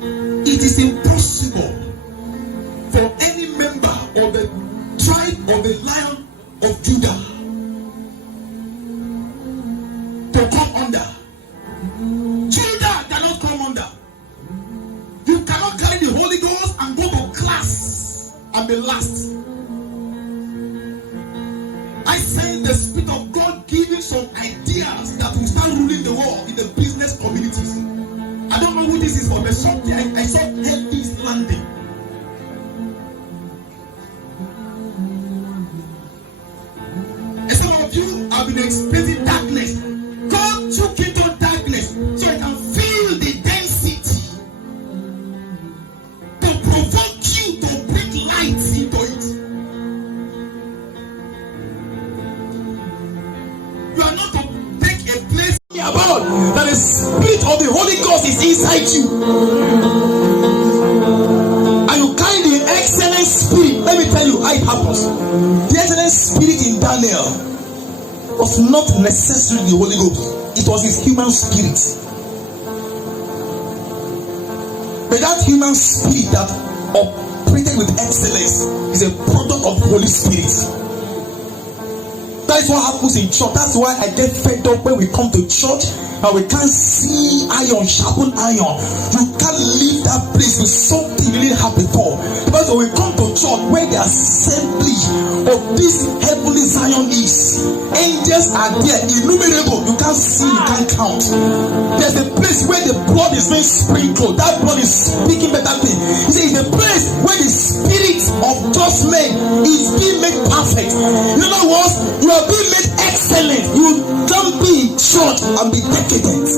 It is impossible for any member of the tribe of the Lion of Judah to come under. Judah cannot come under. You cannot carry the Holy Ghost and go to class and be last. I say the Spirit of God giving some ideas that will start ruling the world in the business communities. I don't know who this is for, but something I saw heavy landing. And some of you have been experiencing darkness. God took you to darkness so you can feel the density to provoke you to bring light into it. You are not to take a place about that the Spirit of the Holy Ghost is inside you. And you carry the excellent spirit. Let me tell you how it happens. The excellent spirit in Daniel was not necessarily the Holy Ghost. It was his human spirit. But that human spirit that operated with excellence is a product of the Holy Spirit. That is what happens in church. That's why I get fed up when we come to church and we can't see iron sharpen iron. You can't leave that place with something really happen for. Because when we come to church where the assembly of this heavenly Zion is, angels are there, innumerable. You can't see, you can't count. There's a place where the blood is being sprinkled. That blood is speaking better thing. He says it's a place where the spirit of just men is being made perfect. In other words, you are being made excellent. You don't be in church and be decadent.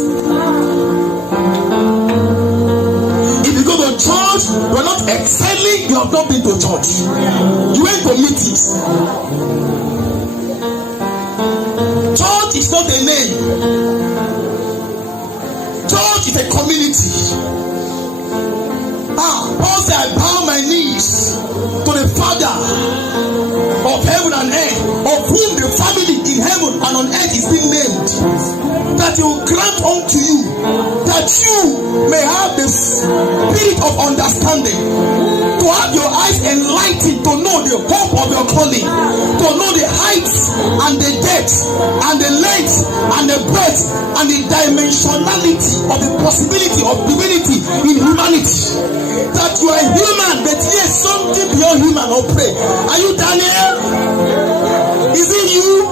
If you go to church, you are not excelling, you have not been to church. You went to meetings. Church is not a name. Church is a community. Paul said, I bow my knees to the Father of heaven and earth, of whom the family in heaven and on earth is being named, that he will grant unto you that you may have the spirit of understanding, to have your eyes enlightened, to know the hope of your calling, to know the heights and the depth and the length and the breadth and the dimensionality of the possibility of divinity in humanity. That you are human, but yes, something beyond human operate. Are you Daniel? Is it you?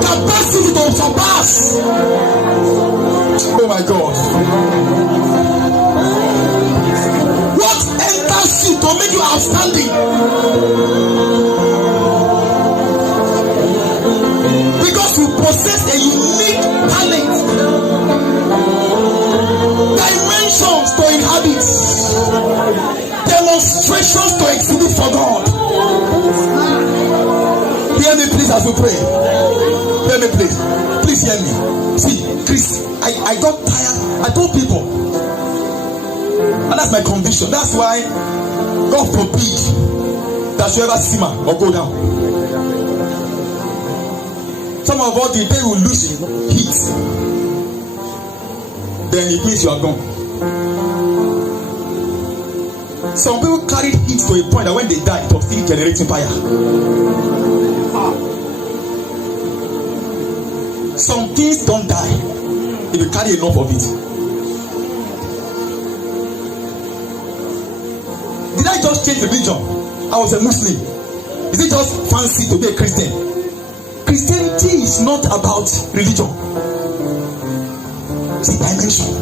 Capacity to surpass. Oh my God. What enters you to make you outstanding? Because you possess a unique talent, dimensions to inhabit, demonstrations to exhibit for God. Hear me please as we pray. Hear me please. Please hear me. See, Chris, I got tired. I told people, and that's my conviction. That's why God forbid that you ever simmer or go down. Some of us, the day will lose heat, then it means you are gone. Some people carried heat to a point that when they die, it was still generating fire. Some things don't die if you carry enough of it. Did I just change religion? I was a Muslim. Is it just fancy to be a Christian? Christianity is not about religion. It's a dimension.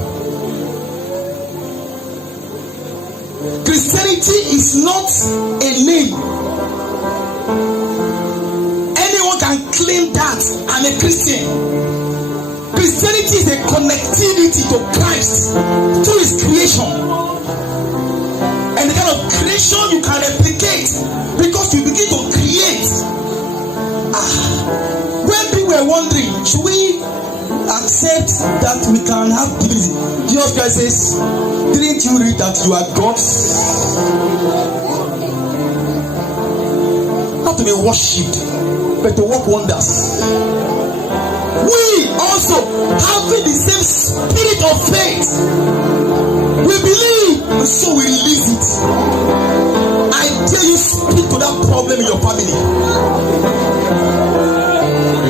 Christianity is not a name. Anyone can claim that I'm a Christian. Christianity is a connectivity to Christ through his creation. And the kind of creation you can replicate because you begin to create. When people were wondering, should we accept expect that we can have divinity. Jesus Christ says, didn't you read that you are gods? Not to be worshipped, but to work wonders. We also having the same spirit of faith. We believe, and so we release it. I dare you speak to that problem in your family.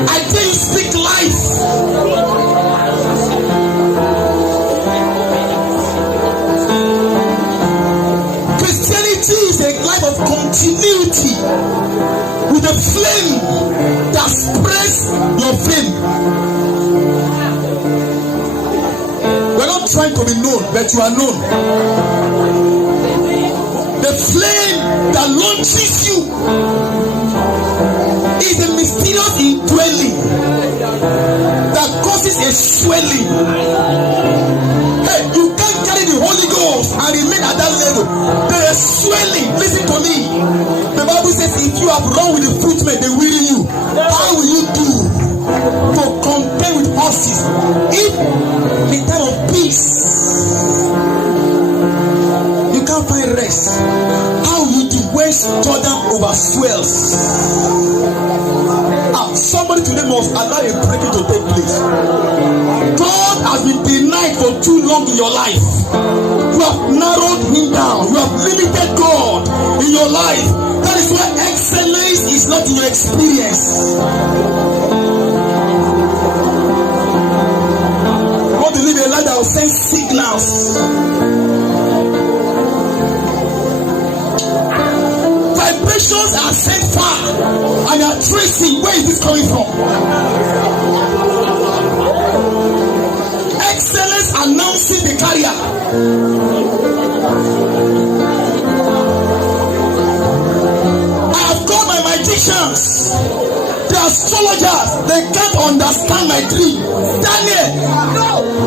I dare you speak life. Christianity is a life of continuity with a flame that spreads your flame. We're not trying to be known, but you are known. The flame that launches you is a mysterious indwelling that causes a swelling. Hey, you can't carry the Holy Ghost and remain at that level. There is swelling. Listen to me. The Bible says if you have run with the footmen, they weary you. How will you do to compare with horses? If in time of peace you can't find rest, how will you do when Jordan overswells? Somebody today must allow a breaking to take place. God has been denied for too long in your life. You have narrowed him down. You have limited God in your life. That is why excellence is not in your experience. You want to live a life that will send signals. Vibrations are sent far and you are tracing where is this coming from. Excellence announcing the carrier. I have called my magicians, the astrologers, they can't understand my dream. Daniel,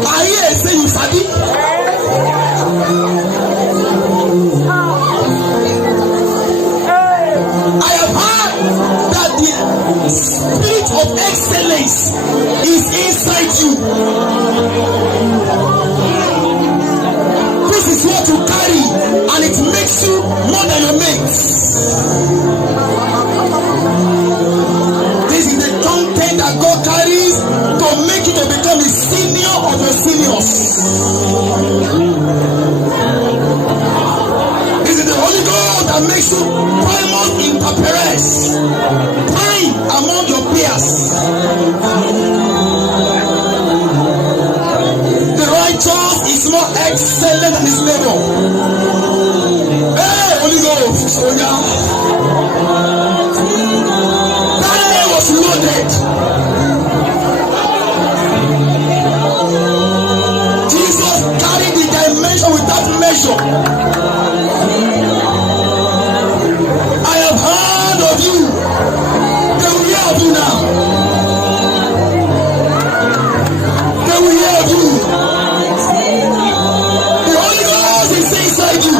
I hear say you sabi. I have heard that the spirit of excellence is inside you. This is what you carry, and it makes you more than your mates. This is the content that God carries to make you to become a senior of your seniors. This is the Holy Ghost that makes you primus inter pares, prime among your peers. The righteous is more excellent than his neighbor. Hey, Holy Ghost, oh yeah. Daniel was loaded. Jesus carried the dimension without measure. I have heard of you. They will hear of you now. They will hear of you. The Holy Ghost is inside you.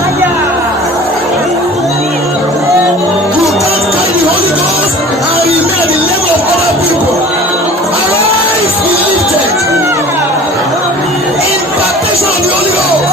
You can't carry the Holy Ghost and remain at the level of other people. Arise, be lifted. Impartation of the Holy Ghost.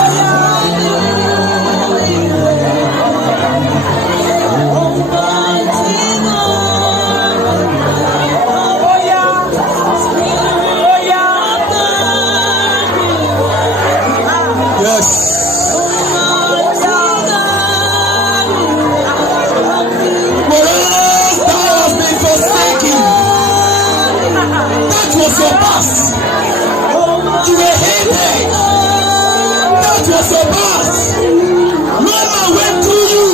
Your past. You were hated. That was your past. No man went through you.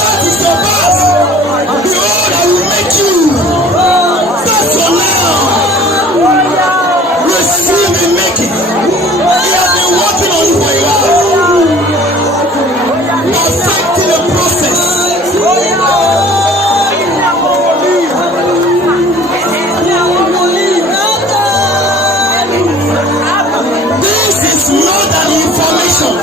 That is your past. Behold, I will make you. That's your now. Receive and make it. He has been working on you for a while. Perfecting the process. This is not an information.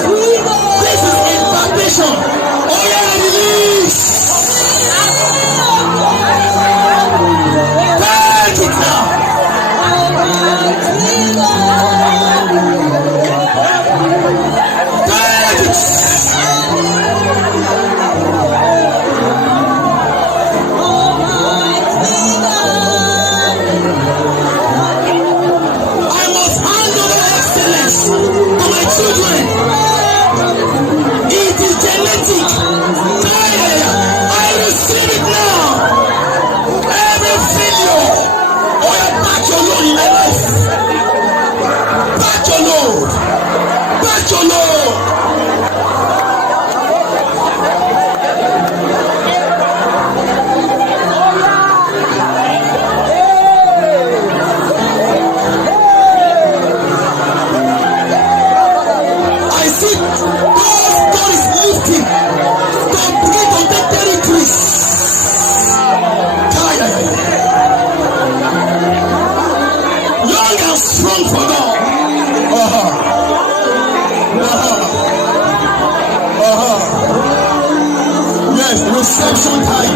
Yes, reception time.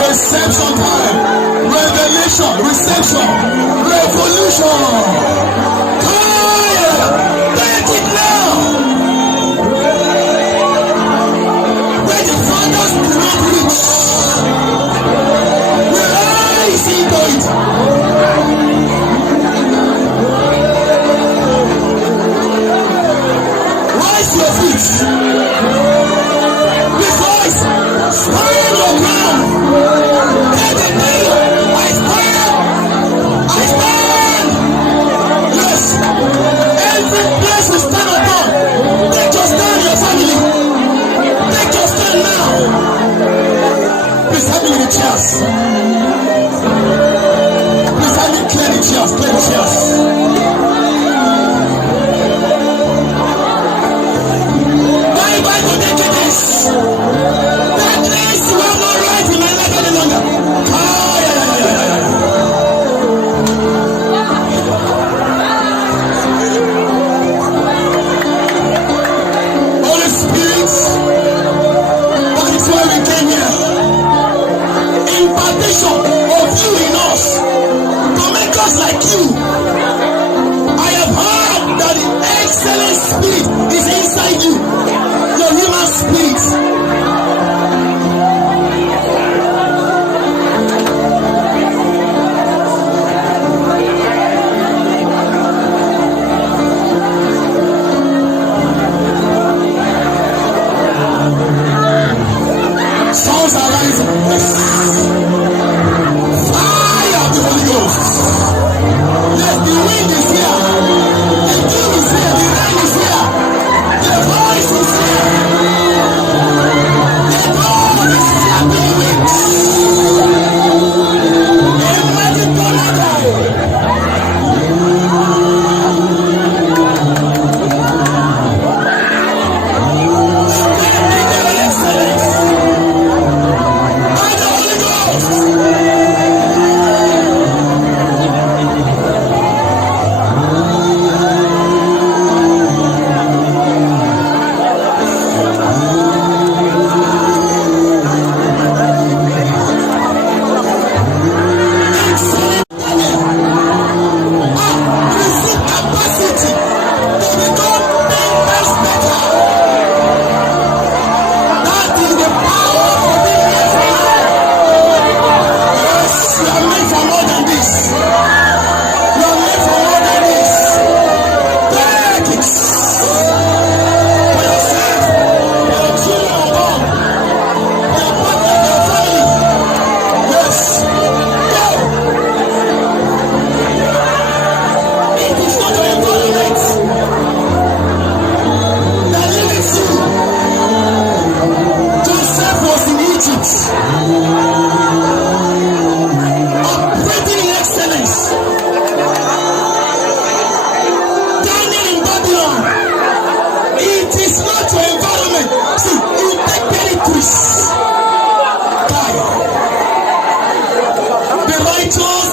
Reception time. Revelation. Reception. Revolution. Fire. Take it now. Where the fathers do not reach. We rise into it. Rise your feet. Stand your ground. Everybody, I stand. I stand. Yes. Every place we stand upon. Take your stand, your family. Take your stand now. Please help me with the chairs. Please help me clear the chairs. Clear the chairs. Bye to the kids.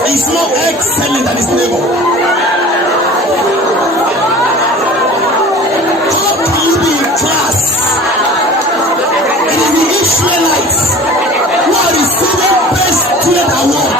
Is more excellent than his neighbor. How can you be in class? It is the Israelites who are receiving best student award.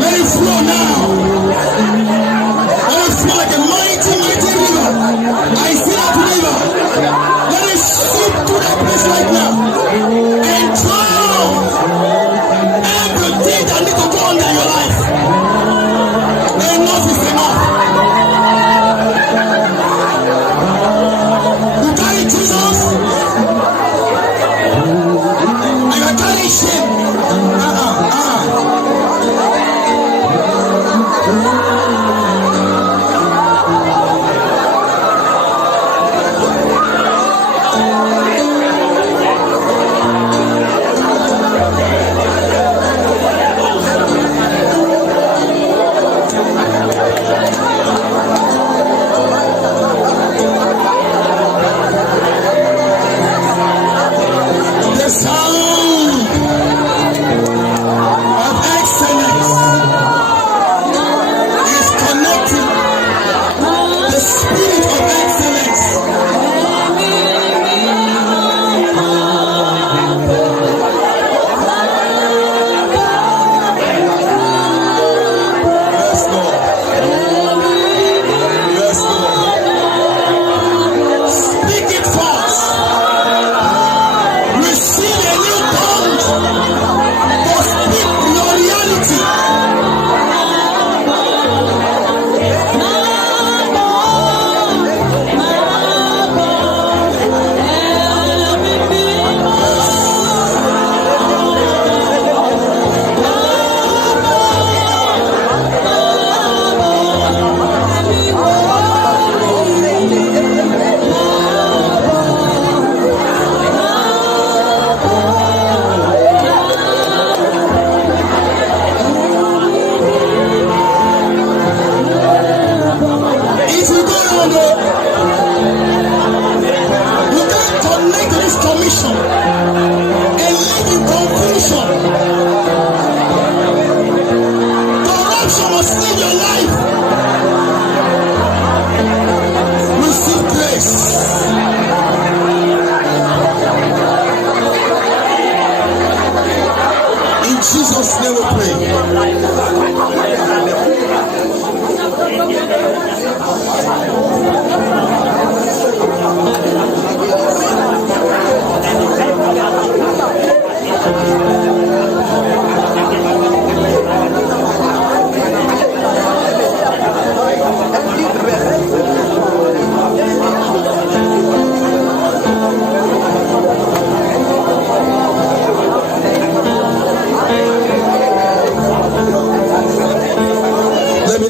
Let it flow now.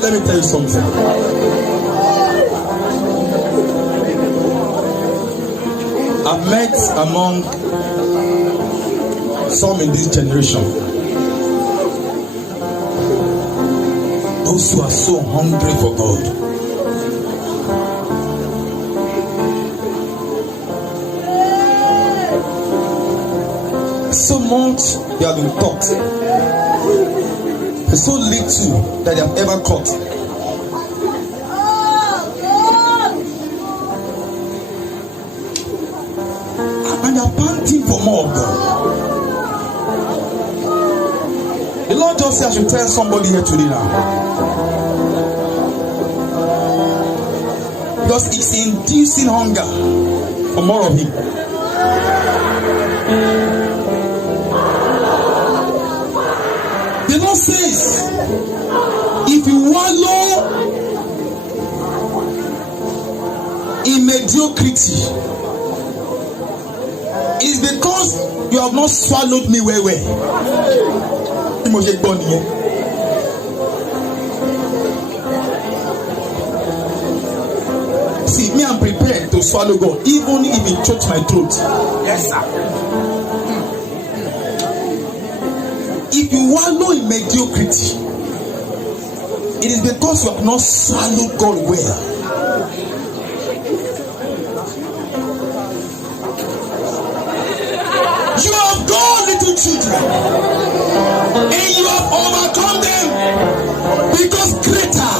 let me tell you something. I've met among some in this generation those who are so hungry for God. So much they have been taught. There's so little that they have ever caught. And they are panting for more of God. The Lord just said I should tell somebody here today now. Because it's inducing hunger for more of Him. The Lord says, if you wallow in mediocrity, it's because you have not swallowed me well. See, me, I'm prepared to swallow God, even if it chokes my throat. Yes, sir. If you wallow in mediocrity, it is because you have not swallowed God well. You have got little children, and you have overcome them, because greater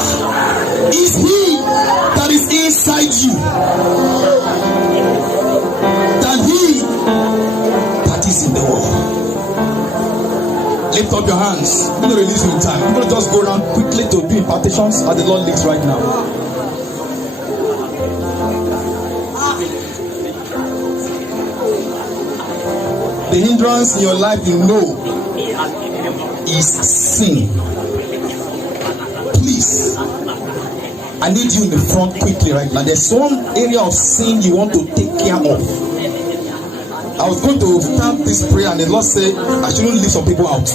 is He that is inside you than he that is in the world. Lift up your hands. We're going to release you in time. We're going to just go around quickly to do impartations as the Lord leads right now. The hindrance in your life, you know, is sin. Please, I need you in the front quickly right now. There's one area of sin you want to take care of. I was going to start this prayer and the Lord said I shouldn't leave some people out.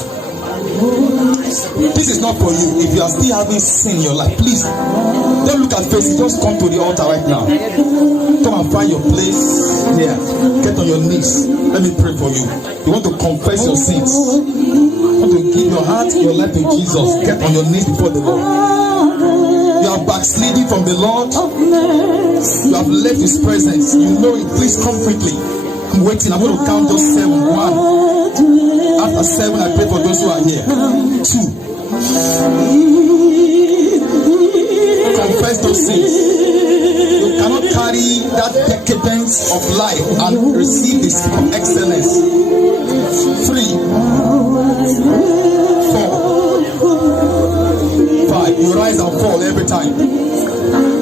This is not for you. If you are still having sin in your life, please don't look at faces. Just come to the altar right now. Come and find your place here. Get on your knees. Let me pray for you. You want to confess your sins. You want to give your heart, your life to Jesus. Get on your knees before the Lord. You are backsliding from the Lord. You have left His presence. You know it. Please come quickly. I'm waiting. I'm going to count just 7. 1. After 7, I pray for those who are here. 2. Confess those sins. You cannot carry that decadence of life and receive the spirit of excellence. 3. 4. 5. You rise and fall every time.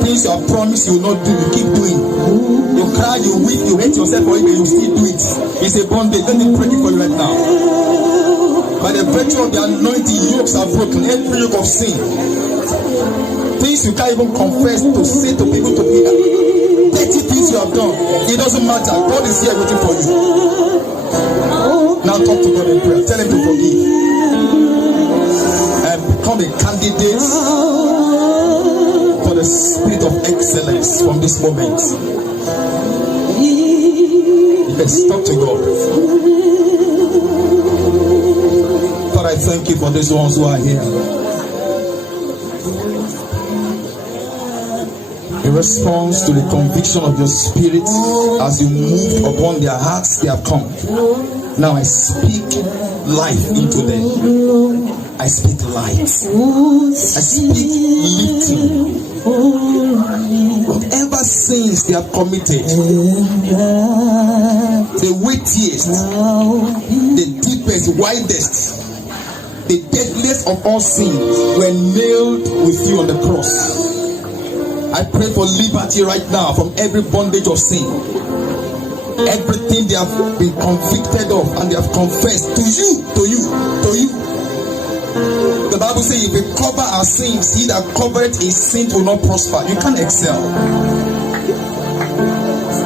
Things you have promised you will not do, you keep doing. You cry, you weep, you hate yourself for it, but you still do it. It's a bondage. Let me pray for you right now. By the virtue of the anointing, yokes are broken. Every yoke of sin. Things you can't even confess to say to people to be. Dirty things you have done. It doesn't matter. God is here waiting for you. Now talk to God in prayer. Tell Him to forgive. And become a candidate for the spirit of excellence from this moment. Yes, talk to God. Father, I thank you for these ones who are here. In response to the conviction of your spirit as you moved upon their hearts, they have come. Now I speak life into them. I speak light. I speak lifting. Whatever sins they have committed, the weightiest, the deepest, widest, the deadliest of all sins were nailed with you on the cross. I pray for liberty right now from every bondage of sin. Everything they have been convicted of and they have confessed to you. The Bible says if we cover our sins, he that covereth his sin will not prosper. You can't excel.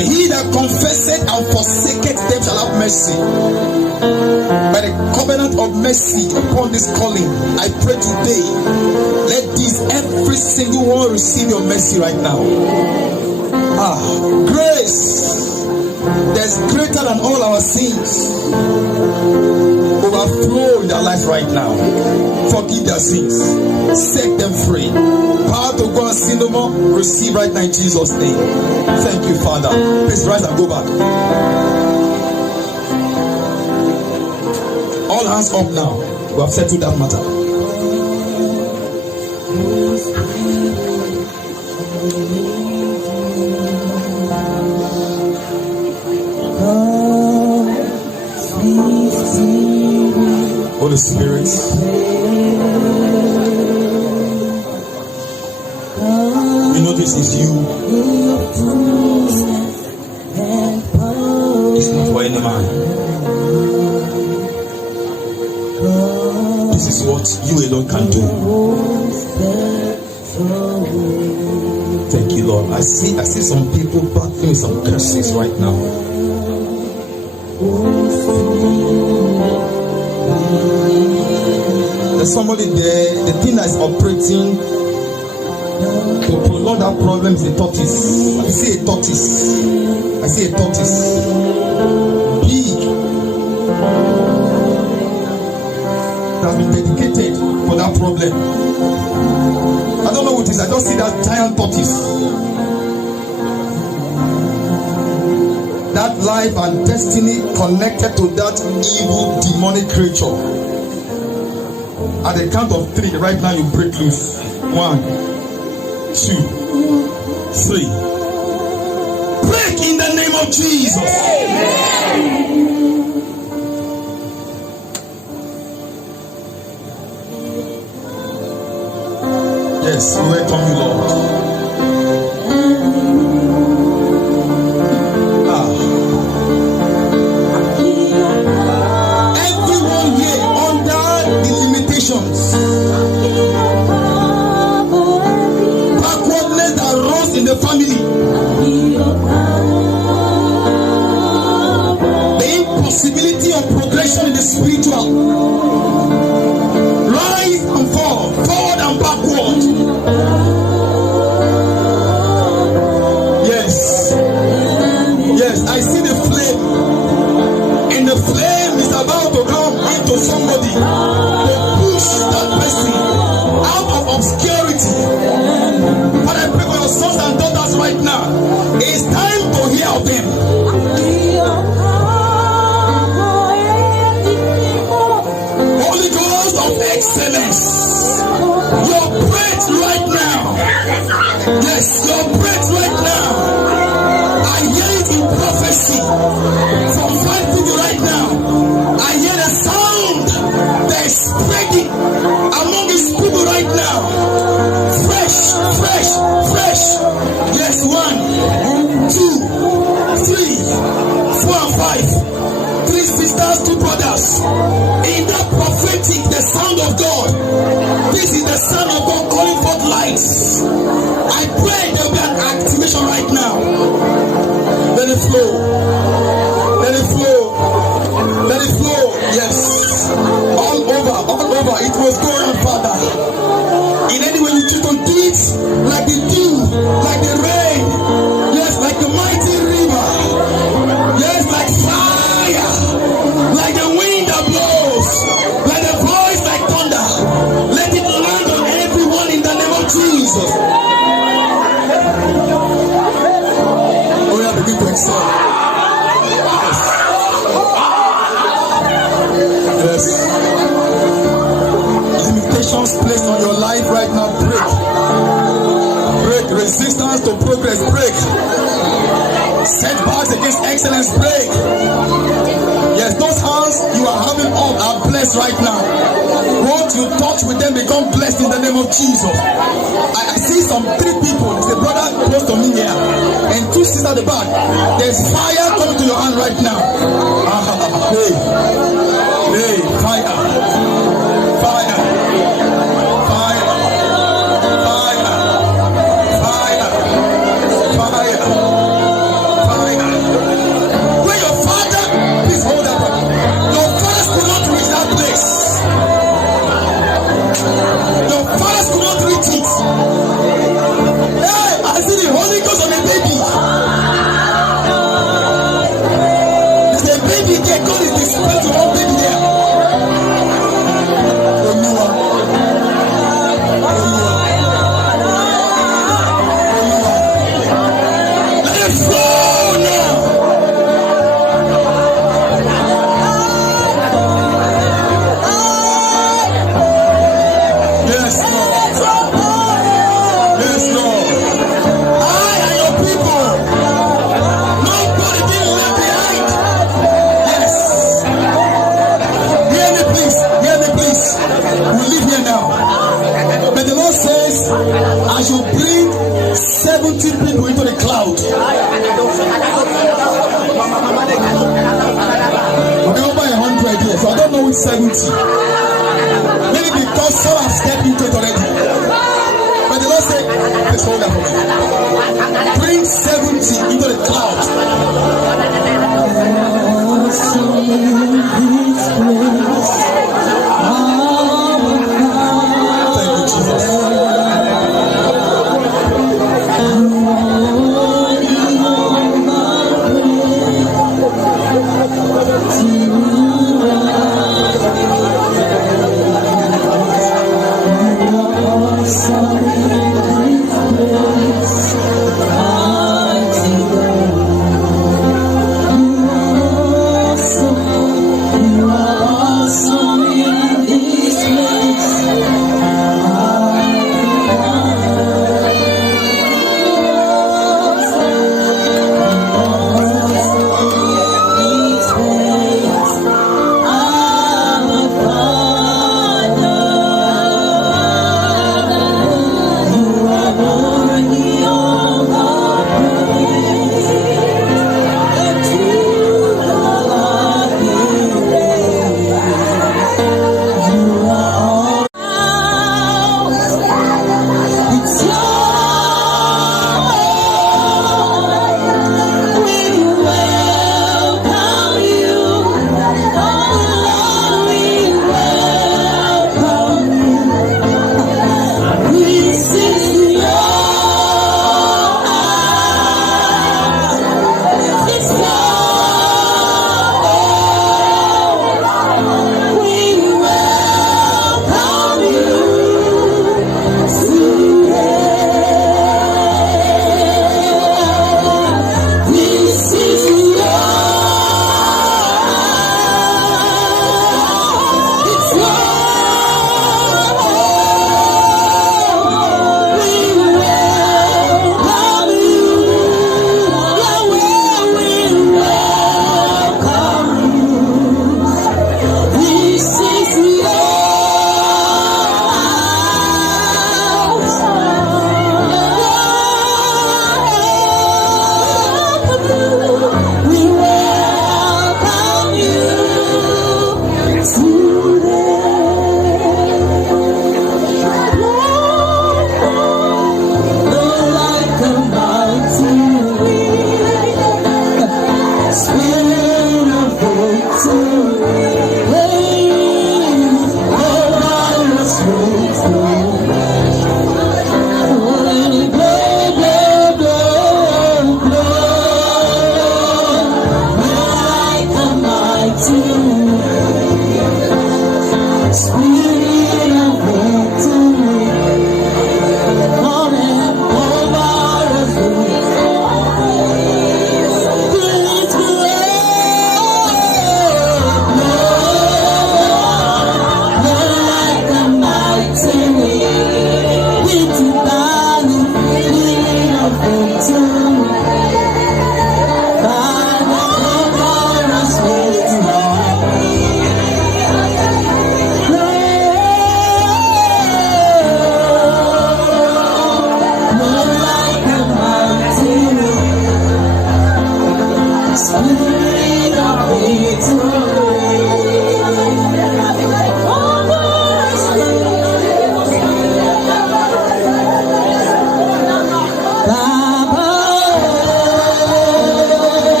He that confesseth and forsaketh them shall have mercy. By the covenant of mercy upon this calling, I pray today, let every single one receive your mercy right now. Grace, that's greater than all our sins, overflow in their life right now. Forgive their sins, set them free. Power to go and sin no more, receive right now in Jesus' name. Thank you, Father. Please rise and go back. All hands up now. We have settled that matter. Holy Spirit, we know this is you. It's not for any man. This is what you alone can do. Thank you, Lord. I see some people battling some curses right now. There's somebody there, the thing that is operating to prolong that problem is a tortoise. I see a tortoise. I see a tortoise. Big. That has been dedicated for that problem. I don't know what it is. I just see that giant tortoise. That life and destiny connected to that evil demonic creature. At the count of 3, right now you break loose. 1, 2, 3. Break in the name of Jesus. Yes, we welcome you, Lord. Backwardness that rose in the family, the impossibility of progression in the spiritual, rise and fall, forward and backward. Yes, I see the flame, and the flame is about to come into somebody to push that person out of obscurity. But I pray for your sons and daughters right now. It's time to hear of them. Holy Ghost of excellence, your breath right now. Yes, your breath right now. I hear it in prophecy from 5 people right now. I hear the sound that is spreading among his people right now. Fresh. Yes, 1, 2, 3, 4 and 5. 3 sisters, 2 brothers. In that prophetic, the sound of God. This is the sound of God calling forth lights. I pray there will be an activation right now. Let it flow. Let it flow. Let it flow. Yes. All over. It was going on, Father. In any way you choose to do it, like the dew, like the rain. Yes, like the mighty river. Yes, like fire. Like the wind that blows. Like the voice like thunder. Let it land on everyone in the name of Jesus. Oh, yeah, begin to excel. Yes. Limitations placed on your life right now, break. Resistance to progress, break. Setbacks against excellence, break. Yes, those hands you are having up are blessed right now. What you touch with them become blessed in the name of Jesus. I see some 3 people. It's a brother close to me here and 2 sisters at the back. There's fire coming to your hand right now. Hey, fire. Fire. I should bring 70 people into the cloud. I'm over 100 years, so I don't know which 70. Maybe because some have stepped into it already. But the Lord said, let's hold that for me. Bring 70 into the cloud. Thank you, Jesus.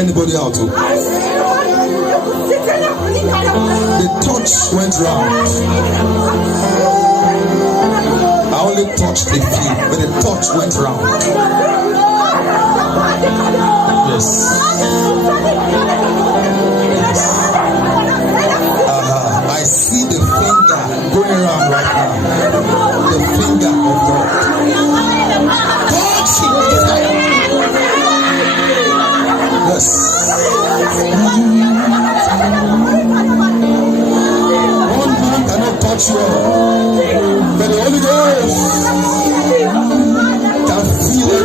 Anybody out? The touch went round. I only touched a few, but the touch went round. Yes. I see the finger going around right now. The finger of God. Touch it. Yes. One man cannot touch you, but the Holy Ghost can feel it.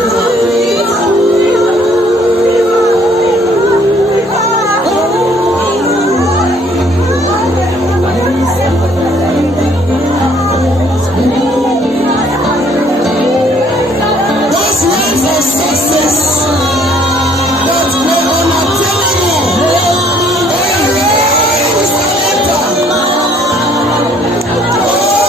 Oh!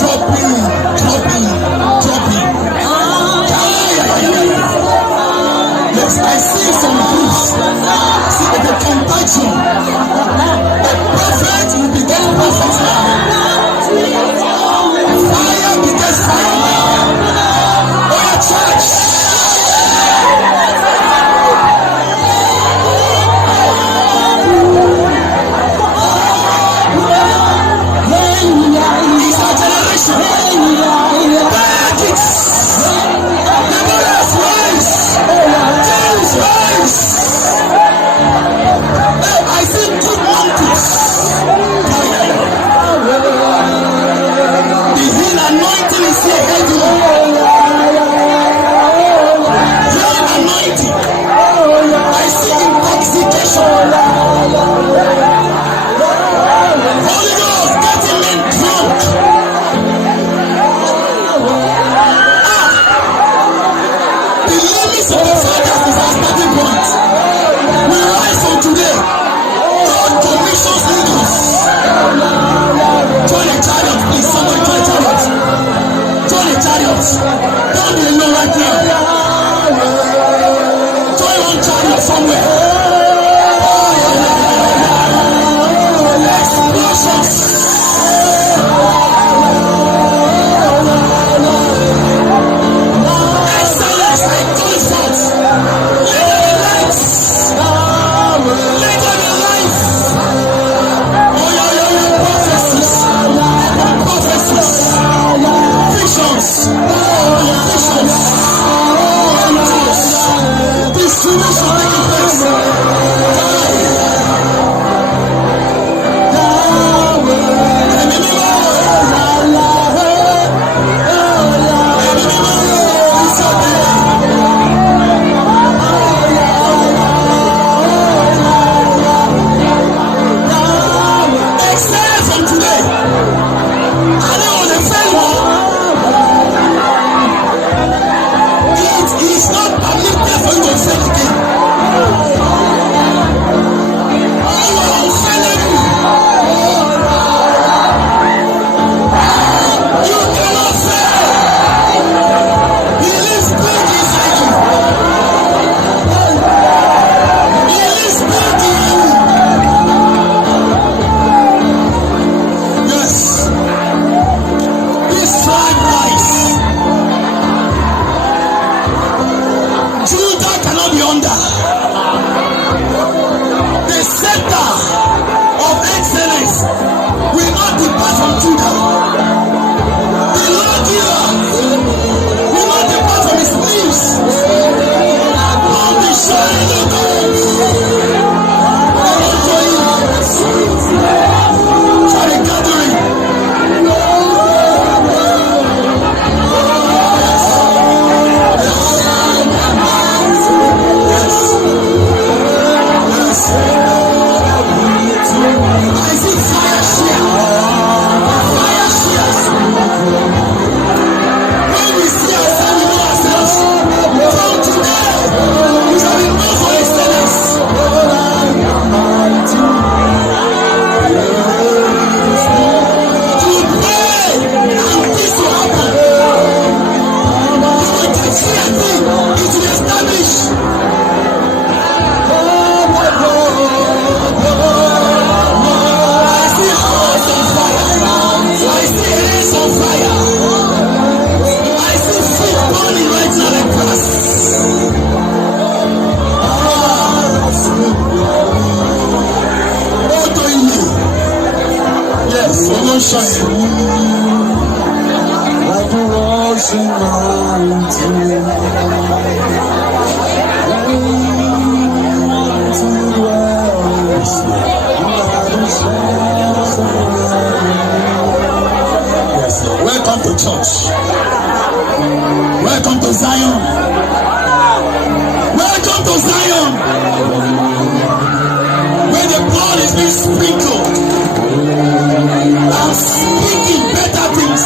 Drop When we see ourselves, we know ourselves. From today, we shall be known for excellence. To pray, and this will happen. You will decree a thing, it will establish. I see hearts on fire. I see hands on fire. I see feet burning right now like grass. All doing you. Yes, I'm not shy. Like a rushing mountain. Yes, welcome to church. Welcome to Zion. Welcome to Zion. Where the blood is being sprinkled. I'm speaking better things.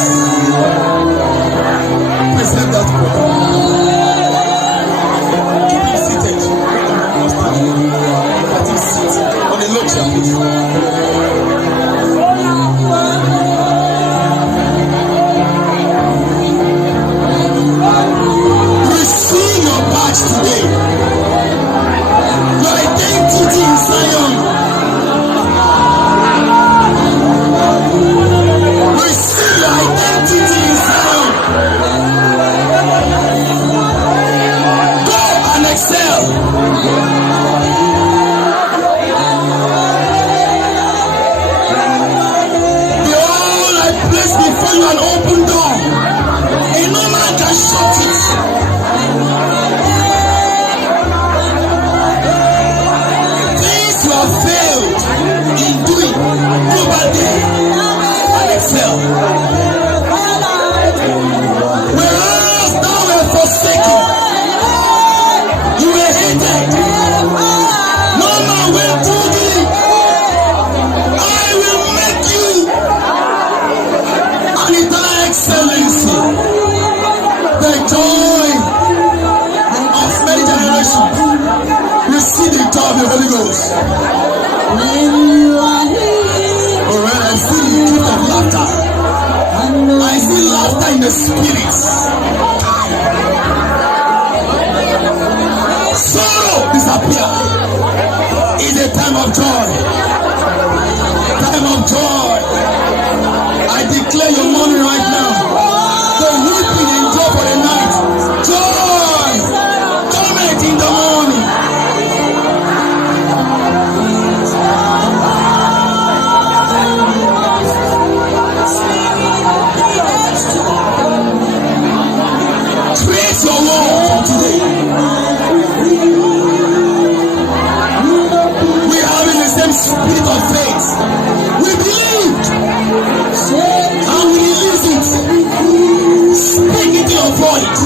Present that brother. Keep him seated. Let him sit on the low chair, please. Receive your badge today. Your identity in Zion. Receive your identity in Zion. Go and excel. Behold, I place before you an open door. And no man can shut it. Things you have failed in doing, go back there and excel. Whereas thou were forsaken, you were hated. No man will do thee. I will make you an eternal excellency. The joy of many generations. Receive the joy of the Holy Ghost. Alright, I see the gift of laughter. I see laughter in the spirit. Sorrow disappear. It's a time of joy. Time of joy. I declare your morning right now. The weeping endure for the night. Joy. Comment in the morning. Create your world from today. We are having the same spirit of faith. We believed and we release it. Speak into your voice.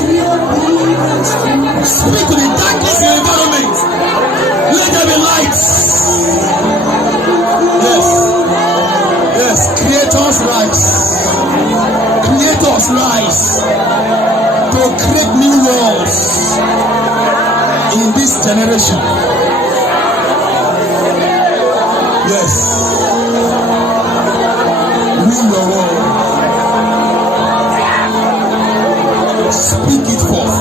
Speak to the darkness in your environment. Let there be lights. Yes. Yes. Creators rise. Creators rise to create new worlds in this generation. Yes. Rule your world. Speak it forth.